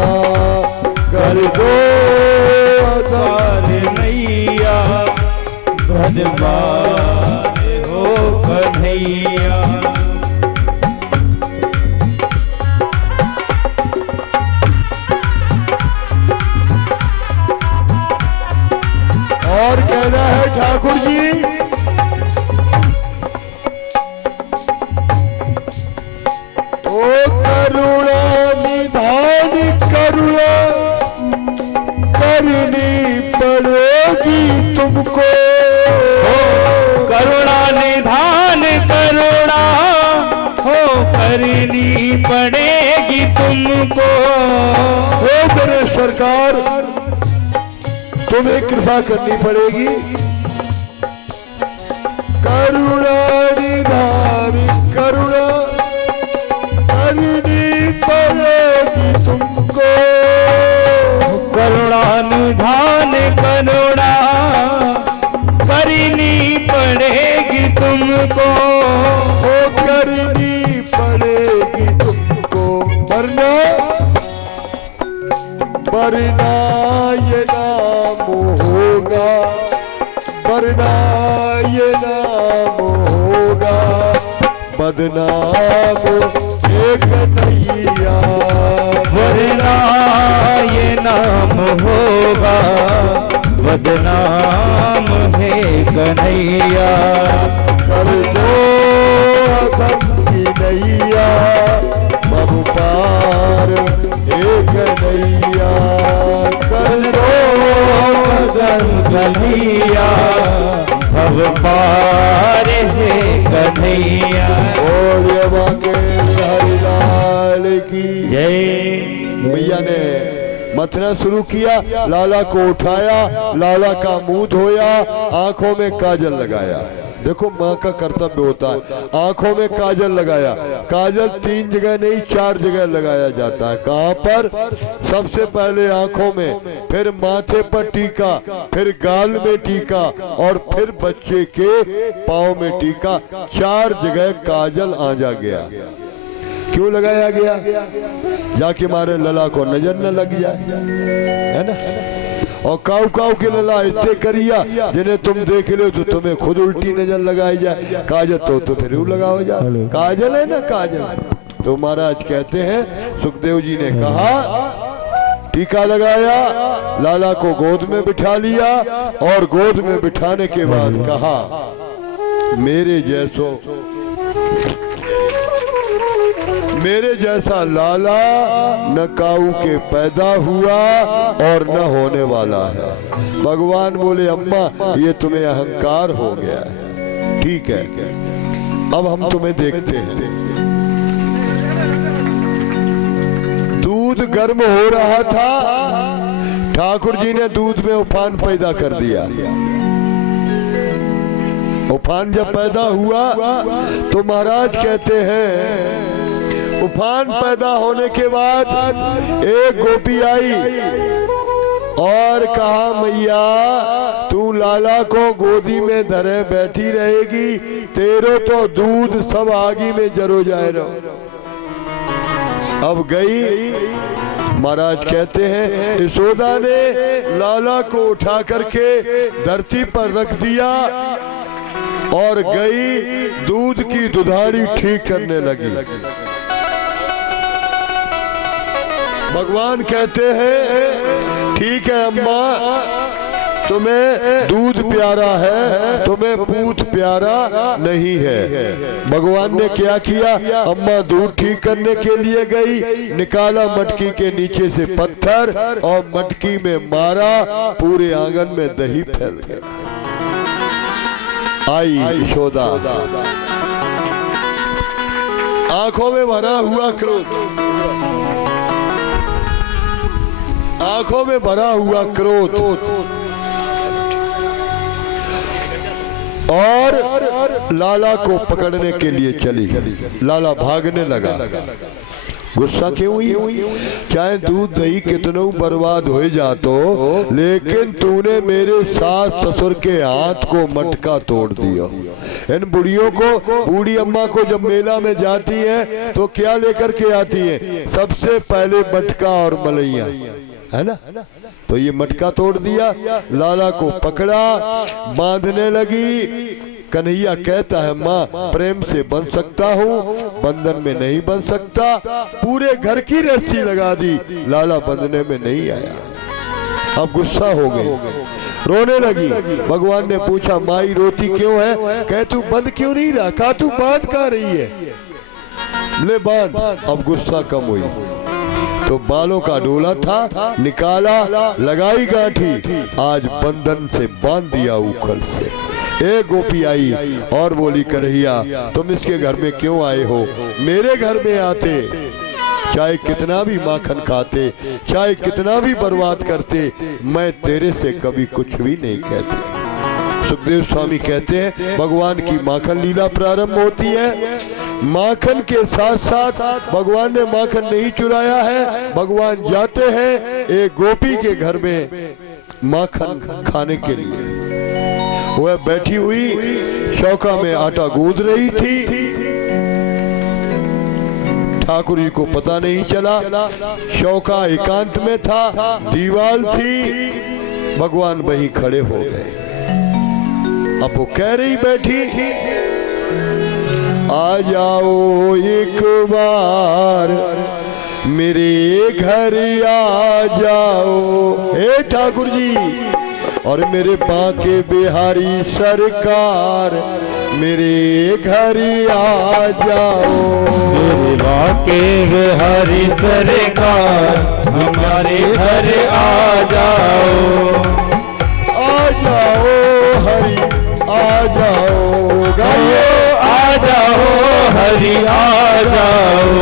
कर दो अधम नैया, भव पार हो कन्हैया। और कहना है ठाकुर जी, ओ करुणा निधान करुणा करनी पड़ेगी तुमको, करुणा निधान करुणा हो करनी पड़ेगी तुमको। ओ मेरे सरकार तुम्हें कृपा करनी पड़ेगी, करुणा निधान करुणा करनी पड़ेगी तुमको, करुणा निधान करुणा करनी पड़ेगी तुमको, ओ करनी पड़ेगी तुमको, वरना ये नाम होगा, वरना ये नाम होगा बदनाम एक नैया, वरना ये नाम होगा बदनाम है कन्हैया, कर दो अधम की नैया, बब पार एक नैया, कर दो कन्हैया, भव पार है कन्हैया। और ये बाके हरिलाल की जय। मैया ने मथना शुरू किया, लाला को उठाया, लाला का मुंह धोया, आंखों में काजल लगाया। देखो माँ का कर्तव्य होता है, आंखों में काजल लगाया। काजल 3 जगह नहीं 4 जगह लगाया जाता है। कहाँ पर? सबसे पहले आंखों में, फिर माथे पर टीका, फिर गाल में टीका, और फिर बच्चे के पाँव में टीका। 4 जगह काजल आजा गया। क्यों लगाया गया? जाके मारे लला को नजर न लग जाए, है ना। और काऊ काऊ के लला इतने करिया जिन्हें तुम देख लो तो तुम्हें खुद उल्टी नजर लगाई जाए। काजल तो फिर लगाओ जा, काजल है ना काजल। तो महाराज कहते हैं, सुखदेव जी ने कहा, टीका लगाया, लाला को गोद में बिठा लिया, और गोद में बिठाने के बाद कहा, मेरे जैसा लाला न काऊ के पैदा हुआ और न होने वाला है। भगवान बोले, अम्मा ये तुम्हें अहंकार हो गया है। ठीक है, अब हम तुम्हें देखते हैं। दूध गर्म हो रहा था, ठाकुर जी ने दूध में उफान पैदा कर दिया। उफान जब पैदा हुआ तो महाराज कहते हैं, उफान पैदा होने के बाद एक गोपी आई और कहा मैया तू लाला को गोदी में धरे बैठी रहेगी, तेरो तो दूध सब आगी में जरो जाए रहो। अब गई, महाराज कहते हैं यशोदा ने लाला को उठा करके धरती पर रख दिया और गई दूध की दुधारी ठीक करने लगी। भगवान कहते हैं ठीक है अम्मा, तुम्हें दूध प्यारा है, तुम्हें पूत प्यारा नहीं है। भगवान ने क्या किया, अम्मा दूध ठीक करने के लिए गई, निकाला मटकी के नीचे से पत्थर और मटकी में मारा, पूरे आंगन में दही फैल गया। आई यशोदा, आंखों में भरा हुआ क्रोध, आंखों में भरा हुआ क्रोध, और लाला को पकड़ने के लिए चली। लाला भागने लगा। गुस्सा क्यों हुई? चाहे दूध दही कितनों बर्बाद हो जातो, लेकिन तूने मेरे सास ससुर के हाथ को मटका तोड़ दिया। इन बुढ़ियों को, बूढ़ी अम्मा को जब मेला में जाती है तो क्या लेकर के आती है? सबसे पहले मटका और मलैया, है ना? तो ये मटका तोड़ दिया, लाला को पकड़ा, बांधने लगी। कन्हैया कहता है माँ प्रेम से बंध सकता हूँ, बंधन में नहीं बंध सकता। पूरे घर की रस्सी लगा दी, लाला बंधने में नहीं आया। अब गुस्सा हो गई, रोने लगी। भगवान ने पूछा माई रोती क्यों है? कहे तू बंद क्यों नहीं रहा? कहा तू बांध कहाँ रही है? ले बांध। अब गुस्सा कम हुई तो बालों का डोला था, निकाला, लगाई गांठी, आज बंधन से बांध दिया उखल से। एक गोपी आई और बोली कन्हैया तुम इसके घर में क्यों आए हो? मेरे घर में आते, चाहे कितना भी माखन खाते, चाहे कितना भी बर्बाद करते, मैं तेरे से कभी कुछ भी नहीं कहती। सुखदेव स्वामी कहते हैं भगवान की माखन लीला प्रारंभ होती है। माखन के साथ साथ भगवान ने माखन नहीं चुराया है, भगवान जाते हैं एक गोपी के घर में माखन खाने के लिए। वह बैठी हुई चौका में आटा गूंद रही थी, ठाकुर जी को पता नहीं चला। चौका एकांत में था, दीवार थी, भगवान वहीं खड़े हो गए। अब वो कह रही बैठी आ जाओ एक बार मेरे घर आ जाओ, हे ठाकुर जी और मेरे बांके बिहारी सरकार मेरे घर आ जाओ। मेरे बांके बिहारी सरकार हमारे घर आ जाओ। आ जाओ हरि आ जाओ, गाइए आ जाओ हरि आ जाओ,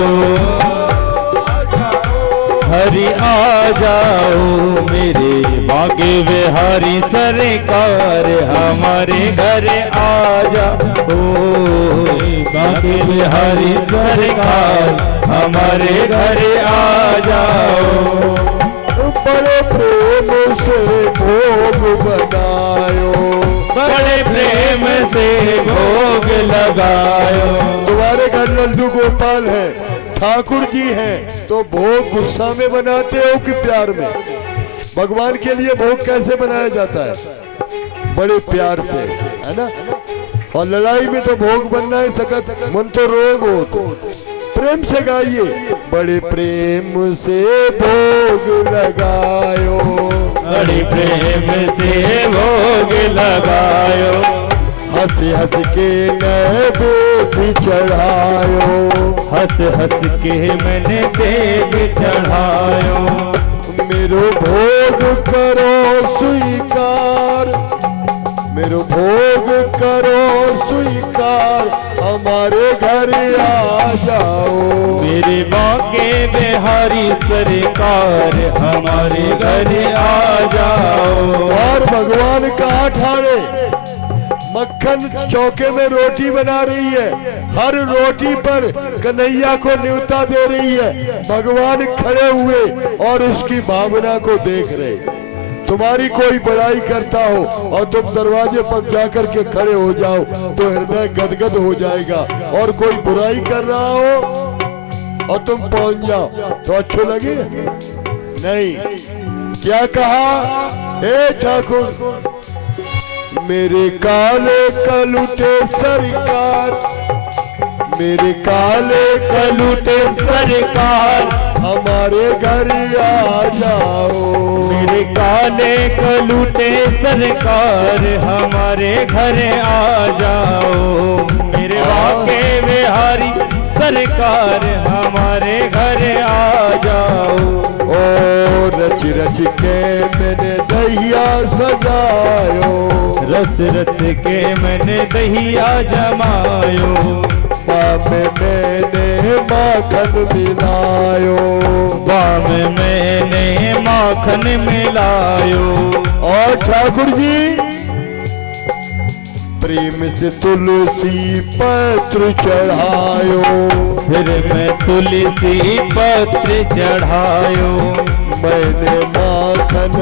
हरि आ जाओ। मेरे बांके बिहारी सरकार हमारे घर आ जाओ। बांके बिहारी सरकार हमारे घर आ जाओ। बड़े प्रेम से भोग बनायो, बड़े प्रेम से भोग लगायो। तुम्हारे घर नंदू गोपाल है, ठाकुर जी हैं, तो भोग गुस्सा में बनाते हो कि प्यार में? भगवान के लिए भोग कैसे बनाया जाता है? बड़े प्यार से, है ना? और लड़ाई में तो भोग बनना है सकत, मन तो रोग हो। तो प्रेम से गाइए, बड़े प्रेम से भोग लगायो, बड़े प्रेम से भोग लगायो। हंस हंस के नैवेद्य चढ़ायो, हंस हंस के मैंने देव चढ़ायो। मेरो भोग करो स्वीकार, मेरो भोग करो स्वीकार, हमारे घर आ जाओ। मेरे बांके बिहारी सरकार हमारे घर आ जाओ। और भगवान कहाँ ठाड़े? मक्खन चौके में रोटी बना रही है, हर रोटी पर कन्हैया को न्योता दे रही है। भगवान खड़े हुए और उसकी भावना को देख रहे। तुम्हारी कोई बड़ाई करता हो और तुम दरवाजे पर जाकर के खड़े हो जाओ तो हृदय गदगद हो जाएगा, और कोई बुराई कर रहा हो और तुम पहुंच जाओ तो अच्छो लगे नहीं। क्या कहा, हे ठाकुर मेरे काले कलुटे सरकार, मेरे काले कलुटे सरकार हमारे घर आ जाओ, मेरे काले कलूटे सरकार हमारे घर आ जाओ, मेरे वाके बिहारी सरकार हमारे घर आ जाओ। ओ रच रच के मैंने दहिया सजायो, रस रस के मैंने दहिया जमायो, में मैंने माखन मिलायो, में मैंने माखन मिलायो। और ठाकुर जी प्रेम से तुलसी पत्र चढ़ायो, फिर मैं तुलसी पत्र चढ़ायो, मैंने माखन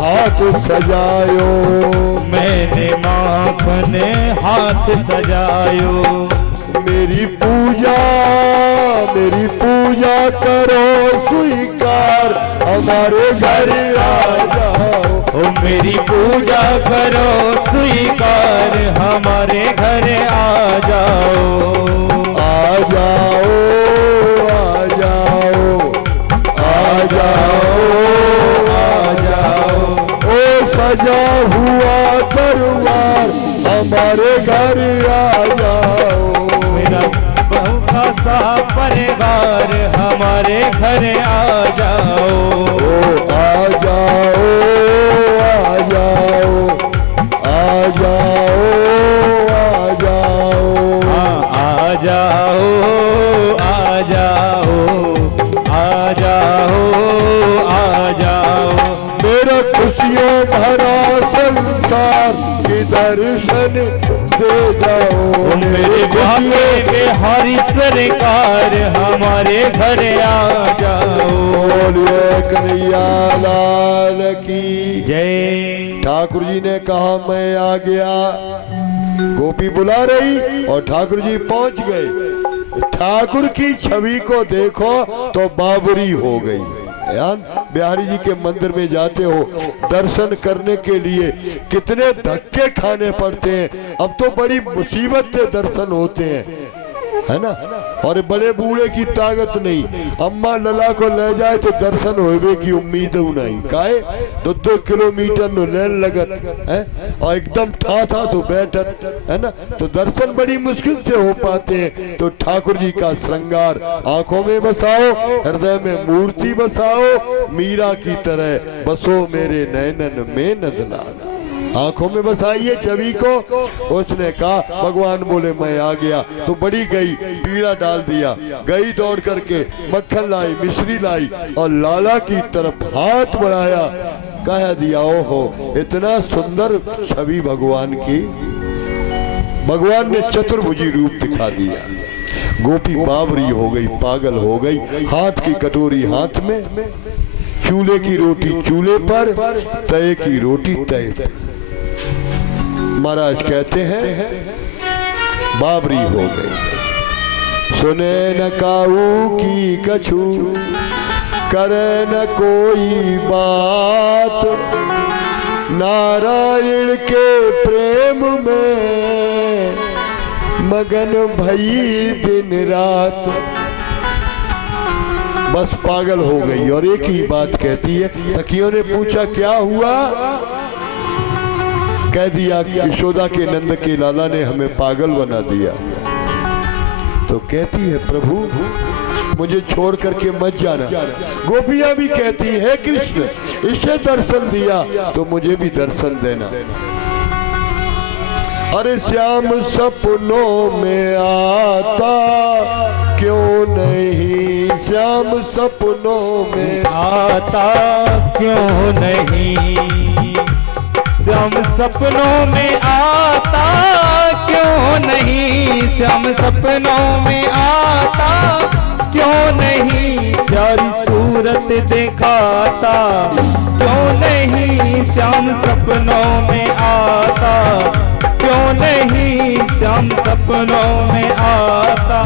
हाथ सजायो, मैंने माखन हाथ सजायो। मेरी पूजा करो स्वीकार हमारे घर आ जाओ, ओ मेरी पूजा करो स्वीकार हमारे घर आ जाओ, आ जाओ, आ जाओ, आ जाओ, आ जाओ। ओ सजा हुआ दरबार हमारे घर आ जाओ, मेरा बहु खासा परिवार हमारे घर आ जाओ, ओ आ जाओ, आ जाओ, आ जाओ, आ जाओ, आ जाओ, आ जाओ, आ जाओ, आ जाओ। मेरा खुशियों भरा संसार के दर्शन दे जाओ, मेरे भागे बिहारी सरकार हमारे घर आ जाओ। बोलिए कन्हैया लाल की जय। ठाकुर जी ने कहा मैं आ गया, गोपी बुला रही और ठाकुर जी पहुंच गए। ठाकुर की छवि को देखो तो बाबरी हो गई। यार बिहारी जी के मंदिर में जाते हो दर्शन करने के लिए कितने धक्के खाने पड़ते हैं, अब तो बड़ी मुसीबत से दर्शन होते हैं, है ना। और बड़े बूढ़े की ताकत नहीं, अम्मा लला को ले जाए तो दर्शन होवे की उम्मीद नहीं, काहे 2-2 किलोमीटर नो लेन लगत है और एकदम था तो बैठत, है ना। तो दर्शन बड़ी मुश्किल से हो पाते हैं। तो ठाकुर जी का श्रृंगार आंखों में बसाओ, हृदय में मूर्ति बसाओ, मीरा की तरह बसो मेरे नैनन में नजलाना, आंखों में बसाइए छवि को। उसने कहा भगवान बोले मैं आ गया, तो बड़ी गई पीड़ा डाल दिया, गई दौड़ करके मक्खन लाई, मिश्री लाई और लाला की तरफ हाथ बढ़ाया, कह दिया ओहो इतना सुंदर छवि भगवान की। भगवान ने चतुर्भुजी रूप दिखा दिया। गोपी बावरी हो गई, पागल हो गई, हाथ की कटोरी हाथ में, चूल्हे की रोटी चूल्हे पर, तय की रोटी तय पर। महाराज कहते हैं बाबरी हो गई। सुने न काऊ की कछु, करे न कोई बात, नारायण के प्रेम में मगन भई दिन रात। बस पागल हो गई और एक ही बात कहती है। सखियों ने पूछा क्या हुआ, कह दिया कि यशोदा के नंद के लाला ने हमें पागल बना दिया। तो कहती है प्रभु मुझे छोड़ करके मत जाना। गोपियां भी कहती है कृष्ण इसे दर्शन दिया तो मुझे भी दर्शन देना। अरे श्याम सपनों में आता क्यों नहीं, श्याम सपनों में आता क्यों नहीं, श्याम सपनों में आता क्यों नहीं, श्याम सपनों में आता क्यों नहीं, प्यारी सूरत दिखाता, क्यों नहीं श्याम सपनों में आता, क्यों नहीं श्याम सपनों में आता,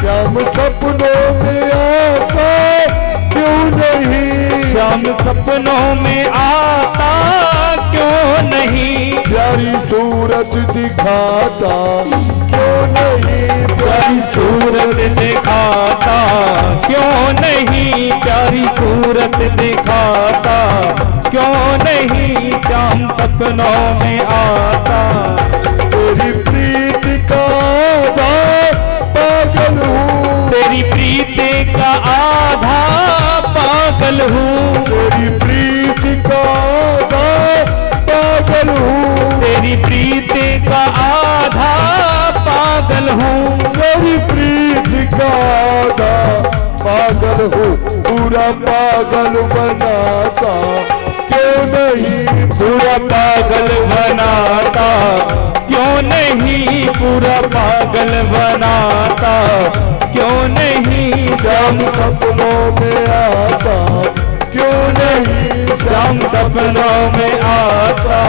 श्याम सपनों में आता, क्यों नहीं श्याम सपनों में आता, क्यों नहीं प्यारी सूरत दिखाता, क्यों नहीं प्यारी सूरत दिखाता, क्यों नहीं प्यारी सूरत दिखाता, क्यों नहीं श्याम सपनों में आता, तेरी प्रीत का आधा पागल हूँ, तेरी प्रीति का आधा पागल हूँ, तेरी प्रीत का आधा पागल हूँ, तेरी प्रीति का आधा पागल हूँ, तेरी प्रीत का आधा पागल हूँ, पूरा पागल बनाता, क्यों नहीं पूरा पागल बनाता, क्यों नहीं पूरा पागल बनाता, क्यों नहीं श्याम सपनों में आता, क्यों नहीं श्याम सपनों में आता।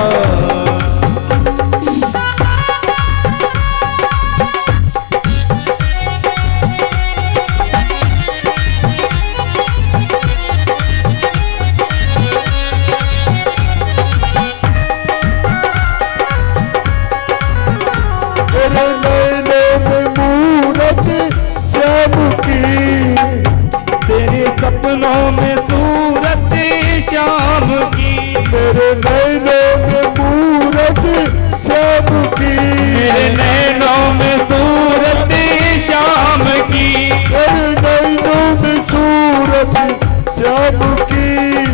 तेरे नैनों में मूरत श्याम की, तेरे सपनों में सूरत श्याम की, मेरे नैनों में मूरत श्याम की, मेरे नैनों में सूरत श्याम की, मेरे नैनों में सूरत श्याम की,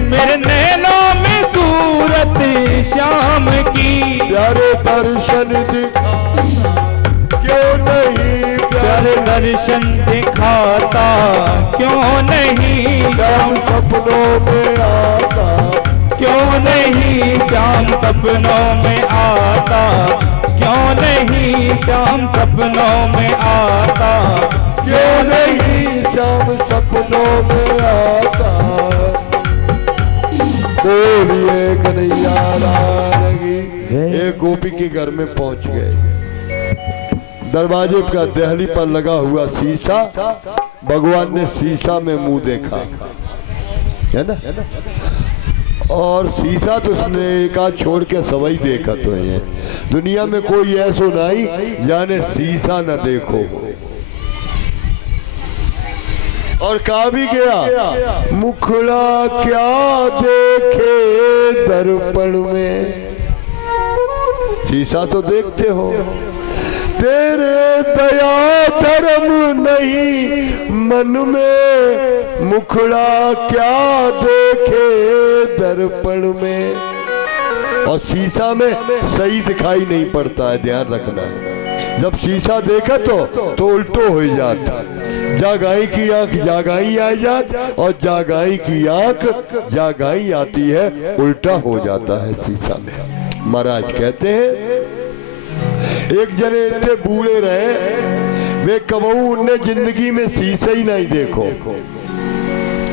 मेरे नैनों में सूरत श्याम की, प्यारे दर्शन दिखाता, क्यों नहीं प्यारे दर्शन दिखाता, क्यों नहीं श्याम सपनों में आता, क्यों नहीं श्याम सपनों में आता, क्यों नहीं श्याम सपनों में आता, क्यों नहीं श्याम सपनों में आता, बोलिए कन्हैया लाल की। एक गोपी के घर में पहुंच गए, दरवाजे का दहली पर लगा हुआ शीशा, भगवान ने शीशा में मुंह देखा, है ना, और शीशा तो उसने एक आध छोड़ के सवई देखा तो है, दुनिया में कोई ऐसो नहीं जाने शीशा न देखो। और कहा भी गया, मुखड़ा क्या देखे दर्पण में, शीशा तो देखते हो, तेरे दया धर्म नहीं मन में, मुखड़ा क्या देखे दर्पण में। और शीशा में सही दिखाई नहीं पड़ता है, ध्यान रखना, जब शीशा देखा तो उल्टो हो जाता, जागाई की आंख जागाई आ जात, और जागाई की आंख जागाई आती है, उल्टा हो जाता है शीशा में। महाराज कहते हैं एक जने इतने बूढ़े रहे, वे कबहू उनने जिंदगी में शीशा ही नहीं देखो।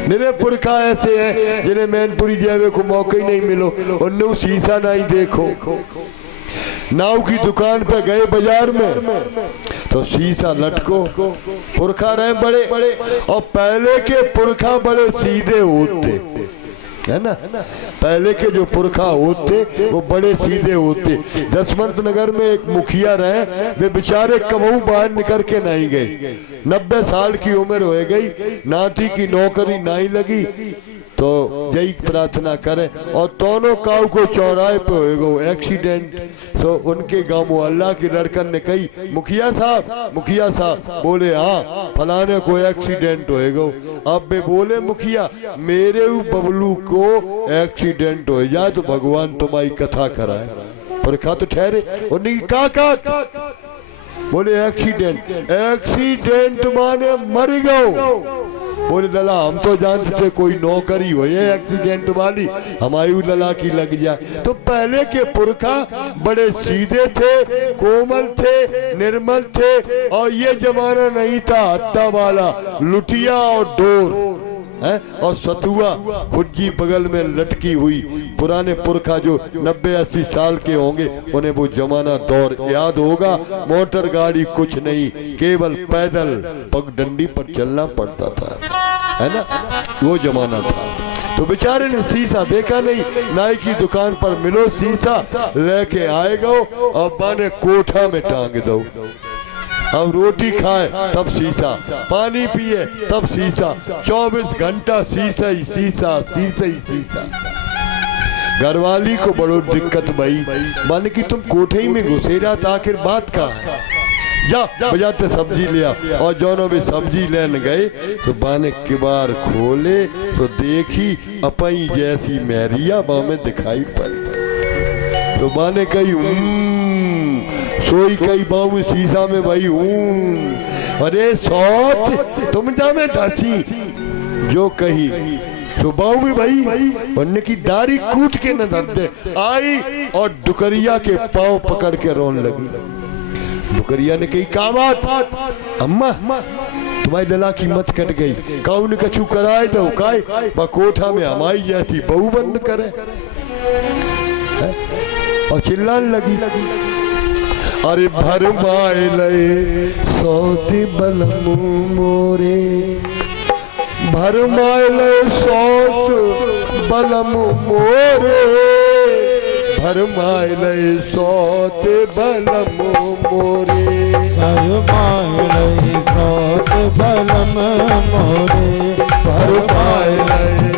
मेरे पुरखा ऐसे हैं जिन्हें मैनपुरी जावे को मौका ही नहीं मिलो, उनने शीशा नहीं देखो। नाव की दुकान पे गए बाजार में तो शीशा लटको, पुरखा रहे बड़े, और पहले के पुरखा बड़े सीधे होते, है ना, पहले के जो पुरखा होते वो बड़े सीधे होते। दशमंत नगर में एक मुखिया रहे, वे बेचारे कबहू बाहर निकल के नहीं गए, 90 साल की उम्र हो गई, नाती की नौकरी नहीं लगी, तो यही प्रार्थना करें। और दोनों काऊ को चौराहे पे हो एक्सीडेंट, तो उनके गांव मोहल्ला के लड़कन ने कही, मुखिया साहब बोले हाँ फलाने को एक्सीडेंट होएगा। अब वे बोले मुखिया मेरे बबलू को एक्सीडेंट हो जाए तो भगवान तुम्हारी कथा कराए। पुरखा तो ठहरे, उन्हें कहा बोले एक्सीडेंट माने मर गयो। बोले लला हम तो जानते थे कोई नौकरी हो ये एक्सीडेंट वाली, हमारी लला की लग जाए। तो पहले के पुरखा बड़े सीधे थे, कोमल थे, निर्मल थे, और ये जमाना नहीं था हत्ता वाला, लुटिया और डोर, है। और सतुआ खुज्जी बगल में लटकी हुई। पुराने पुरखा जो 90-80 साल के होंगे उन्हें वो जमाना दौर याद होगा। मोटर गाड़ी कुछ नहीं, केवल पैदल पगडंडी पर चलना पड़ता था, है ना, वो जमाना था। तो बेचारे ने शीशा देखा नहीं, नाई की दुकान पर मिलो शीशा लेके आएगा और माने कोठा में टांग दो। अब रोटी खाए तब शीशा, पानी पिए तब शीशा, 24 घंटा शीशा ही शीशा, शीशा ही शीशा। घरवाली को बड़ो दिक्कत भाई, माने कि तुम कोठे ही में घुसे रहा था, आखिर बात कहाँ है? जा बजाते सब्जी लिया। और जोनो भी सब्जी लेने गए तो बाने किबार खोले तो देखी अपई जैसी मैरिया में दिखाई पड़ी। तो बाने कही सोई कई बाबू शीशा में भाई अरे सौत तुम जामे दासी जो कही तो बाबू भी भाई उनने की दाढ़ी कूट के नजर दे आई और डुकरिया के पांव पकड़ के रोने लगी। डुकरिया ने कही का बात अम्मा तुम्हारी लला की मत कट गई, कौन कछु कराए तो काय कोठा में हमारी जैसी बहू बंद करे है? और चिल्लाने लगी अरे भरमाए लए सौती बलमु मोरे, भरमाए लए सौत बलमु मोरे, भरमाए लए सौत बलमु मोरे, भरमाए लए सौत बलम मोरे, भरमाए लए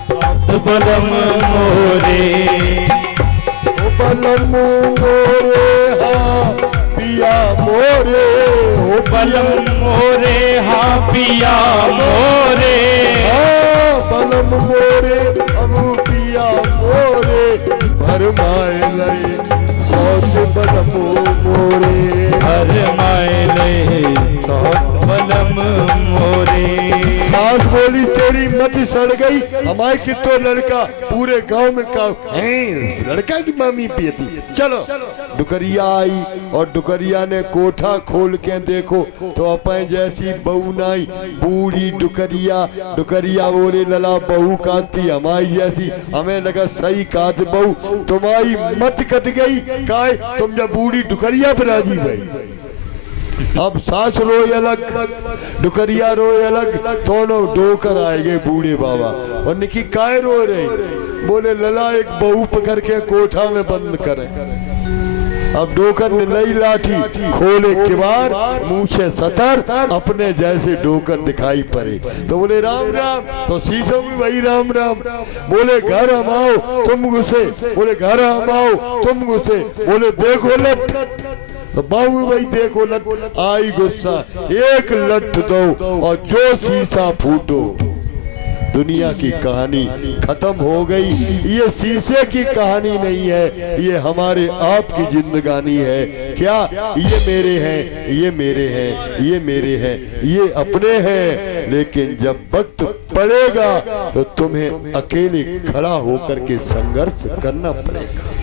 सौत बलम मोरे, बलमु मोरे हाँ पिया मोरे, ओ बलम मोरे हाँ पिया मोरे, हाँ बलम मोरे अबू पिया मोरे, भरमाए लए सौत बलमु मोरे, भरमाए लए सौत बलम मोरे। सास बोली तेरी मत सड़ गई, हमारे की तो लड़का पूरे गांव में का लड़का की मामी पियती। चलो डुकरिया आई और डुकरिया ने कोठा खोल के देखो तो अपन जैसी बहू नाई, बूढ़ी डुकरिया। डुकरिया बोले लला बहू काटती हमारी जैसी, हमें लगा सही काट बहू, तुम्हारी मत कट गई काय तुम जब बूढ़ी डुकरिया पे राजी भाई। अब सास रोए अलग, डुकरिया रोए अलग, दोनों डोकर आएंगे बूढ़े बाबा और निकी काय रो रहे? बोले लला एक बहू पकड़ के कोठा में बंद करे। अब डोकर ने नई लाठी खोले किवाड़, मूछे सतर, अपने जैसे डोकर दिखाई पड़े। तो बोले राम राम, तो सीधो भी वही राम राम। बोले घर हम आओ तुम घुसे, बोले घर हम आओ तुम घुसे, बोले देखो लट, तो बाबू भाई देखो लट आई गुस्सा, एक लट दो और जो शीशा फूटो। दुनिया की कहानी खत्म हो गई। ये शीशे की कहानी नहीं है, ये हमारे आप की जिंदगानी है। क्या ये मेरे हैं, ये मेरे हैं, ये मेरे हैं, ये अपने हैं, लेकिन जब वक्त पड़ेगा तो तुम्हें अकेले खड़ा होकर के संघर्ष करना पड़ेगा।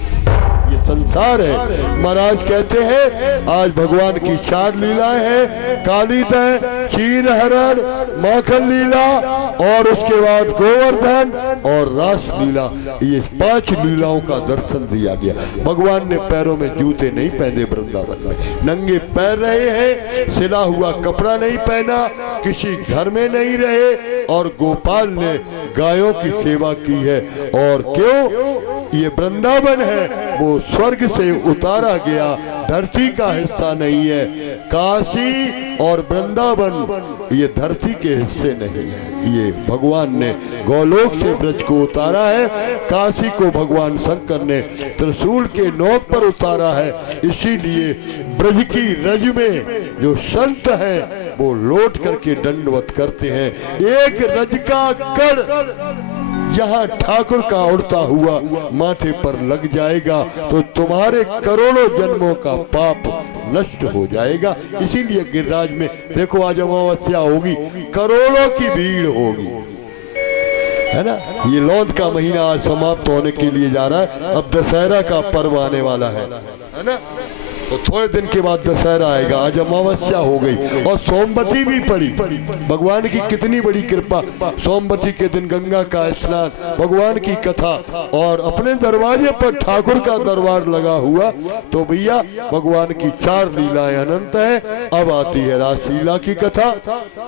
ये संसार है। महाराज कहते हैं आज भगवान की 4 लीलाएं हैं, काली दह, क्षीर हरण, माखन लीला और उसके बाद गोवर्धन और रास लीला। ये 5 लीलाओं का दर्शन दिया गया। भगवान ने पैरों में जूते नहीं पहने, वृंदावन में नंगे पैर रहे हैं, सिला हुआ कपड़ा नहीं पहना, किसी घर में नहीं रहे और गोपाल ने गायों की सेवा की है। और क्यों? ये वृंदावन है, वो स्वर्ग से उतारा गया धरती का हिस्सा नहीं है। काशी और वृंदावन ये धरती के हिस्से नहीं है, ये भगवान ने गोलोक से ब्रज को उतारा है। काशी को भगवान शंकर ने त्रिशूल के नोक पर उतारा है। इसीलिए ब्रज की रज में जो संत हैं वो लौट करके दंडवत करते हैं। एक रज का कण यहाँ ठाकुर का उड़ता हुआ माथे पर लग जाएगा तो तुम्हारे करोड़ों जन्मों का पाप नष्ट हो जाएगा। इसीलिए गिरिराज में देखो आज अमावस्या होगी, करोड़ों की भीड़ होगी, है ना। ये लौंद का महीना आज समाप्त होने के लिए जा रहा है, अब दशहरा का पर्व आने वाला है ना। तो थोड़े दिन के बाद दशहरा आएगा। आज अमावस्या हो गई और सोमवती भी पड़ी। भगवान की कितनी बड़ी कृपा। सोमवती के दिन गंगा का स्नान, भगवान की कथा, और अपने दरवाजे पर ठाकुर का दरबार लगा हुआ। तो भैया भगवान की 4 लीलाएं अनंत है। अब आती है रासलीला की कथा।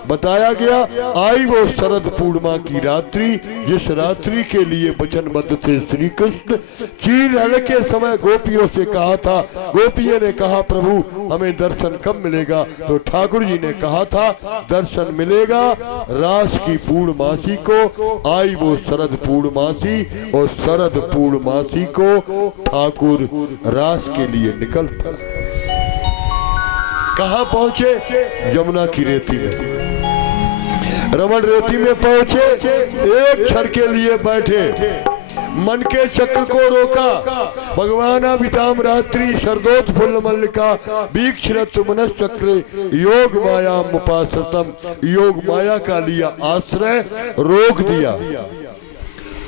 बताया गया, आई वो शरद पूर्णिमा की रात्रि, जिस रात्रि के लिए वचनबद्ध थे श्री कृष्ण। चीर हरण के समय गोपियों से कहा था, गोपियों ने कहा प्रभु हमें दर्शन कब मिलेगा? तो ठाकुर जी ने कहा था दर्शन मिलेगा रास की पूर्णमासी को। आई वो शरद पूर्णमासी, और शरद पूर्णमासी को ठाकुर रास के लिए निकल पड़ा। कहाँ पहुंचे? यमुना की रेती में, रमण रेती में पहुंचे। एक क्षण के लिए बैठे, मन के चक्र को रोका। भगवान अभिताम रात्रि शरदोत्फुल्ल मल्लिका वीक्षरत मनस चक्रे योग माया मुपाश्रितम। योग माया का लिया आश्रय, रोक दिया।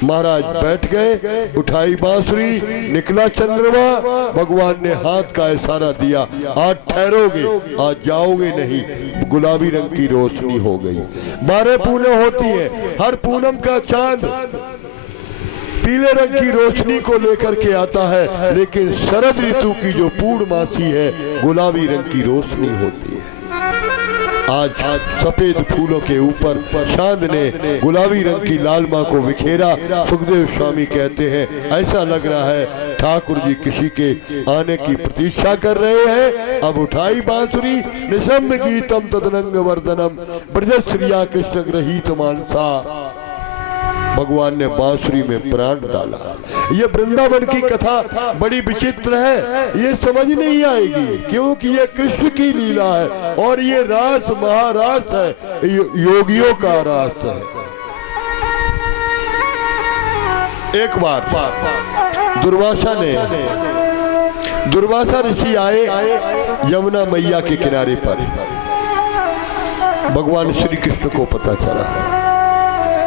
महाराज बैठ गए, उठाई बांसुरी, निकला चंद्रमा। भगवान ने हाथ का इशारा दिया, आज ठहरोगे, आज जाओगे नहीं। गुलाबी रंग की रोशनी हो गई। 12 पूनम होती है, हर पूनम का चांद पीले रंग की रोशनी को लेकर के आता है, लेकिन शरद ऋतु की जो पूर्णमासी है गुलाबी रंग की रोशनी होती है। आज सफेद फूलों के ऊपर चांद ने गुलाबी रंग की लालमा को बिखेरा। सुखदेव स्वामी कहते हैं ऐसा लग रहा है ठाकुर जी किसी के आने की प्रतीक्षा कर रहे हैं। अब उठाई बांसुरी, निशम्य गीतम तदनंग वर्धनम ब्रजश्रिया कृष्ण ग्रहीत मानसा। भगवान ने बांसुरी में प्राण डाला। ये वृंदावन की कथा बड़ी विचित्र है, ये समझ नहीं आएगी क्योंकि ये कृष्ण की लीला है और ये रास महारास है, योगियों का रास है। एक बार दुर्वासा ऋषि आए यमुना मैया के किनारे पर। भगवान श्री कृष्ण को पता चला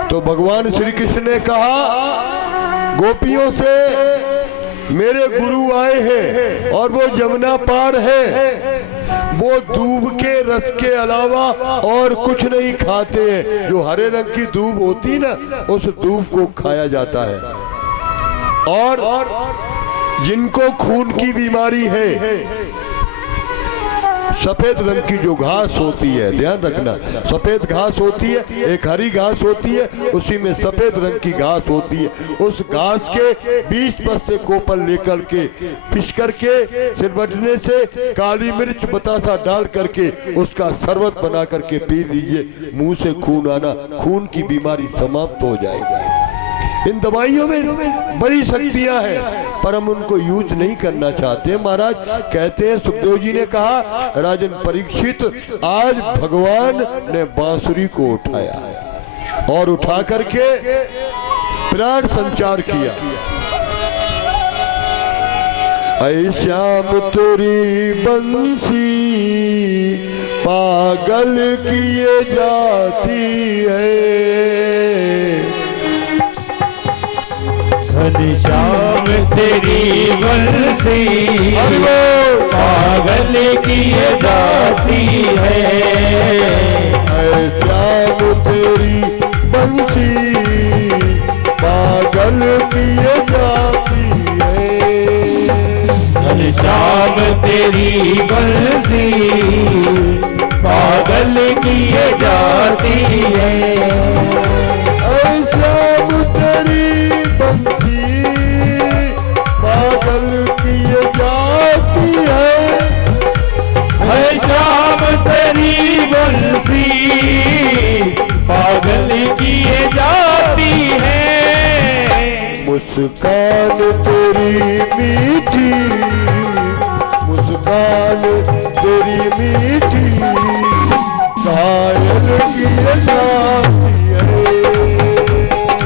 तो भगवान श्री कृष्ण ने कहा गोपियों से, मेरे गुरु आए हैं और वो यमुना पार है, वो दूब के रस के अलावा और कुछ नहीं खाते हैं। जो हरे रंग की दूब होती ना, उस दूब को खाया जाता है। और जिनको खून की बीमारी है, सफेद रंग की जो घास होती है, ध्यान रखना, सफेद घास होती है, एक हरी घास होती है, उसी में सफेद रंग की घास होती है। उस घास के बीच पर से कोपल लेकर के पिस करके सिलबटने से काली मिर्च बतासा डाल करके उसका शरबत बना करके पी लीजिए। मुंह से खून आना, खून की बीमारी समाप्त हो जाएगी। इन दवाइयों में बड़ी शक्तियां हैं पर हम उनको यूज नहीं करना चाहते। महाराज कहते हैं, सुखदेव जी ने कहा राजन परीक्षित, आज भगवान ने बांसुरी को उठाया और उठा करके प्राण संचार किया। ऐ श्याम तेरी बंसी पागल किए जाती है, घनश्याम तेरी बंसी पागल किए जाती है। श्याम तेरी बंसी पागल किए जाती है, घनश्याम तेरी बंसी पागल किए जाती है। पागल किए जाती है। मुस्कान तेरी मीठी, मुस्कान तेरी मीठी घायल किए जाती है,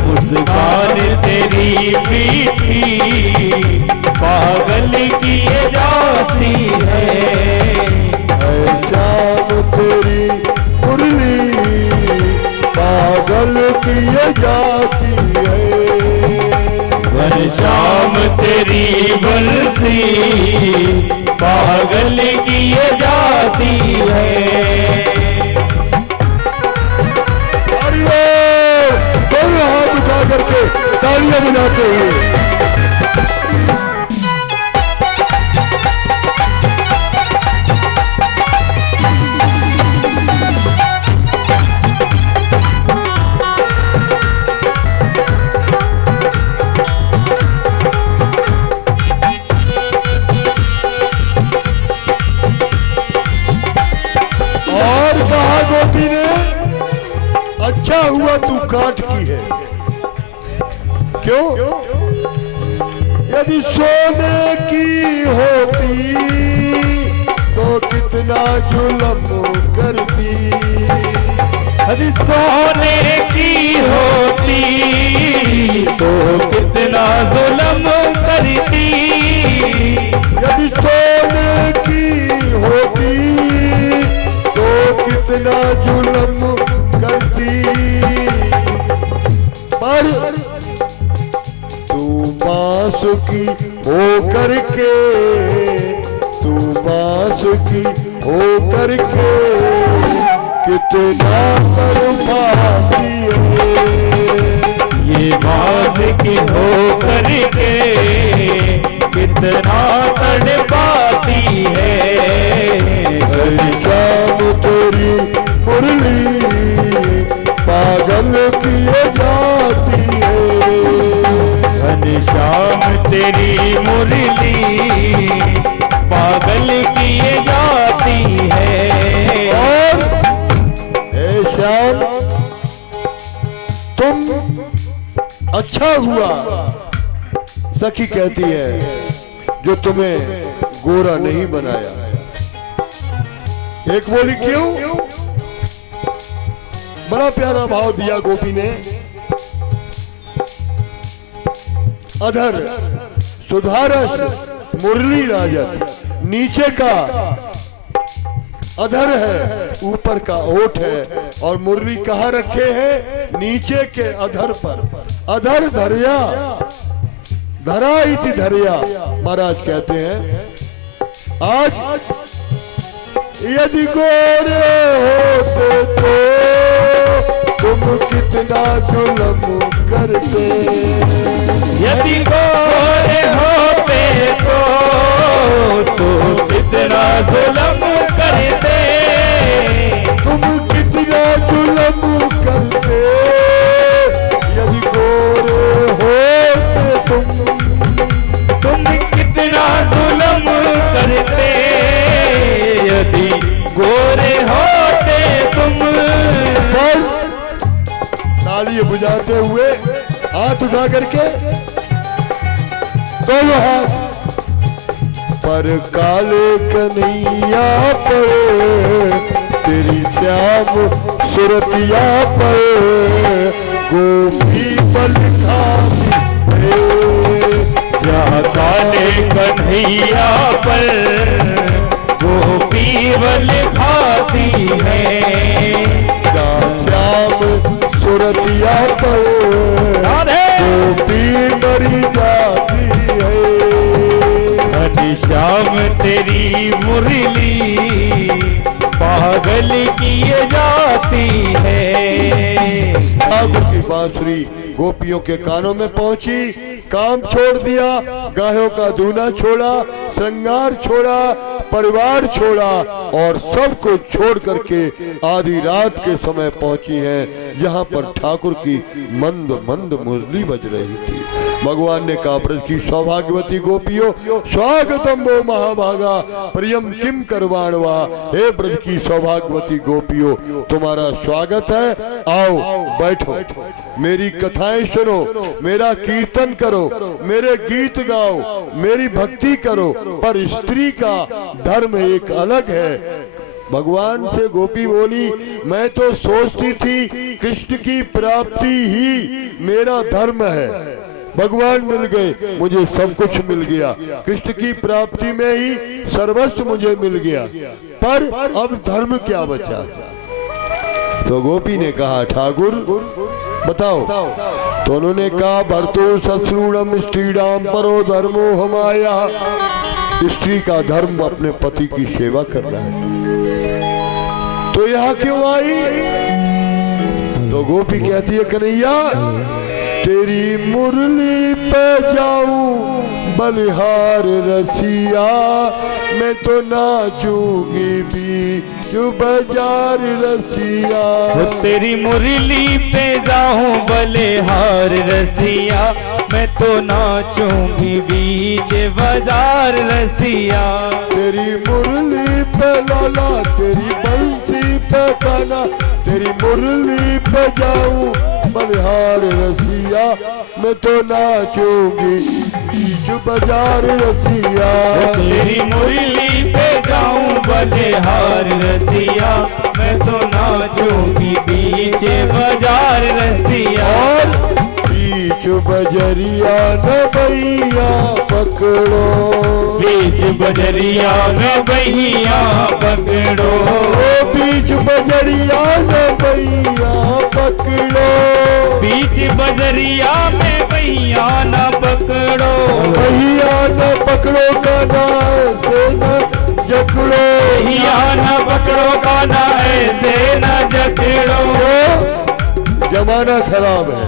मुस्कान तेरी मीठी पागल किए जाती है। श्याम तेरी मुरली पागल किए जाती है, हर शाम तेरी बंसी पागल किए जाती है। दोनों हाथ उठा करके तालियां बजाते हुए अच्छा हुआ तू काट की है। क्यों? यदि सोने की होती तो कितना जुल्म करती। यदि सोने की होती तो कितना जुल्म करती। यदि सोने की होती तो कितना जुल्म करती। पर तू बांस की हो करके, तू बांस की हो करके कितना तड़पाती है। ये बांस की हो करके कितना तड़पाती है। हर शाम तेरी मुरली पागल किए जाती है। हर शाम तेरी मुरली पागल किए जाती है। और ए श्याम तुम अच्छा हुआ, सखी कहती है, जो तुम्हें गोरा नहीं बनाया। एक बोली क्यों? बड़ा प्यारा भाव दिया गोपी ने। अधर सुधारस मुरली राजत, नीचे का अधर है, ऊपर का ओठ है, और मुरली कहाँ रखे हैं? नीचे के अधर पर। अधर धरिया धरा इति धरिया, महाराज कहते हैं। आज यदि गोरे होते तो तुम कितना जुल्म करते। यदि गोरे होते तो कितना जुल्म करते। तुम कितना जुल्म करते। यदि गोरे होते तुम कितना जुल्म करते। यदि गोरे होते तुम। ताली बुझाते हुए हाथ उठा करके दोनों हाथ पर काले कन्हैया पर, तेरी श्याम सुरतिया पर गोपी बल खाती है। जहाँ काले कन्हैया पर गोपी बल खाती है। श्याम सुरतिया पर गोपी मरी जाती है। हर शाम तेरी मुरली पागल किए जाती है। ठाकुर की बांसुरी गोपियों के कानों में पहुंची। काम छोड़ दिया, गायों का दूना छोड़ा, श्रृंगार छोड़ा, परिवार छोड़ा, और सब कुछ छोड़ करके आधी रात के समय पहुंची हैं, जहां पर ठाकुर की मंद मंद मुरली बज रही थी। भगवान ने कहा, ब्रज की सौभाग्यवती गोपियों, स्वागतम वो महाभागा प्रियम किम करवाणवा। हे ब्रज की सौभाग्यवती गोपियों, तुम्हारा स्वागत है। आओ बैठो, मेरी कथाएं सुनो, मेरा कीर्तन करो, मेरे गीत गाओ, मेरी भक्ति करो। पर स्त्री का धर्म एक अलग है। भगवान से गोपी बोली, मैं तो सोचती थी कृष्ण की प्राप्ति ही मेरा धर्म है। भगवान मिल गए, मुझे सब कुछ मिल गया। कृष्ण की प्राप्ति में ही सर्वस्व मुझे मिल गया। पर अब धर्म क्या बचा? तो गोपी ने कहा, ठाकुर बताओ तो उन्होंने कहा भर्तु शत्रुणम स्त्रीणाम परो धर्मो हमाया, स्त्री का धर्म अपने पति की सेवा करना है। तो यहाँ क्यों आई? तो गोपी कहती है कन्हैया तेरी मुरली पे जाऊं बलिहार रसिया, मैं तो नाचूंगी बीच बाजार रसिया। तेरी मुरली पे जाऊं बलिहार रसिया, मैं तो नाचूंगी बीच बाजार रसिया। तेरी मुरली पे लाला तेरी बंसी पे गाना, तेरी मुरली पे जाऊं बलिहार रसिया, मैं तो नाचूंगी बीच बाजार रसिया। तेरी मुरली पे जाऊं बलिहार रसिया, मैं तो नाचूंगी बीच बाजार रसिया। और बीच बजरिया न भैया पकड़ो, बीच बजरिया में बहिया पकड़ो, बीच बजरिया न भैया पकड़ो, बीच बजरिया में बहिया न पकड़ो, भैया न पकड़ो गाना ऐसे न जकड़ो, बहिया न पकड़ो गाना ऐसे न जकड़ो। जमाना खराब है,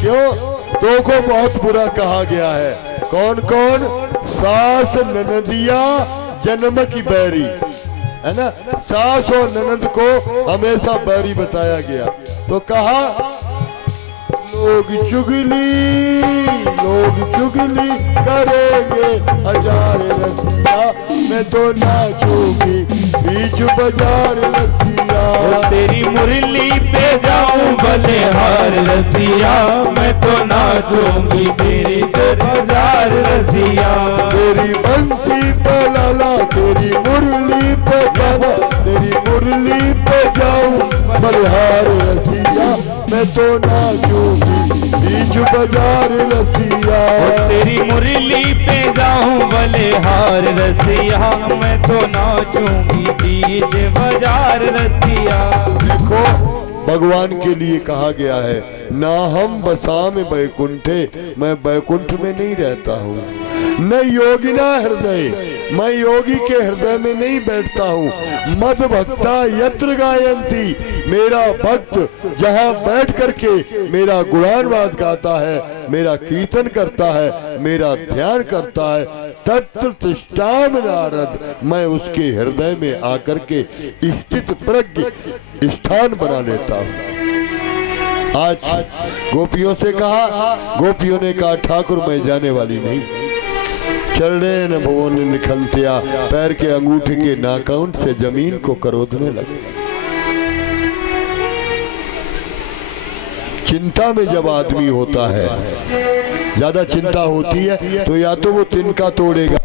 क्यों? दो को बहुत बुरा कहा गया है। कौन कौन? सास ननदिया जन्म की बैरी, है ना? सास और ननद को हमेशा बैरी बताया गया। तो कहा लोग चुगली करेंगे हजार रसिया, मैं तो नाचूंगी बीच बाजार रसिया। तेरी मुरली पे जाऊं बलिहार रसिया, मैं तो नाचूंगी बीच बाजार रसिया। तेरी बंसी पे लाला तेरी मुरली पे गाना, तेरी मुरली पे जाऊं बलिहार रसिया, मैं तो नाचूंगी बीच बाजार रसिया। तेरी मुरली पे जाऊं बलिहार रसिया, मैं तो नाचूंगी बीच बाजार रसिया। देखो भगवान के लिए कहा गया है ना हम बसा में बैकुंठे, मैं बैकुंठ में नहीं रहता हूँ। न योगिना हृदय, मैं योगी के हृदय में नहीं बैठता हूँ। मद भक्ता यत्र गायंती, मेरा भक्त जहाँ बैठ करके मेरा गुणानवाद गाता है, मेरा कीर्तन करता है, मेरा ध्यान करता है, तत्र तिष्ठाम नारद, मैं उसके हृदय में आकर के स्थित प्रज्ञ स्थान बना लेता हूँ। आज गोपियों से कहा, गोपियों ने कहा ठाकुर मैं जाने वाली नहीं। चल रहे न भुवन निखंतिया, पैर के अंगूठे के नाखून से जमीन को करोदने लगे। चिंता में जब आदमी होता है, ज्यादा चिंता होती है तो या तो वो तिनका तोड़ेगा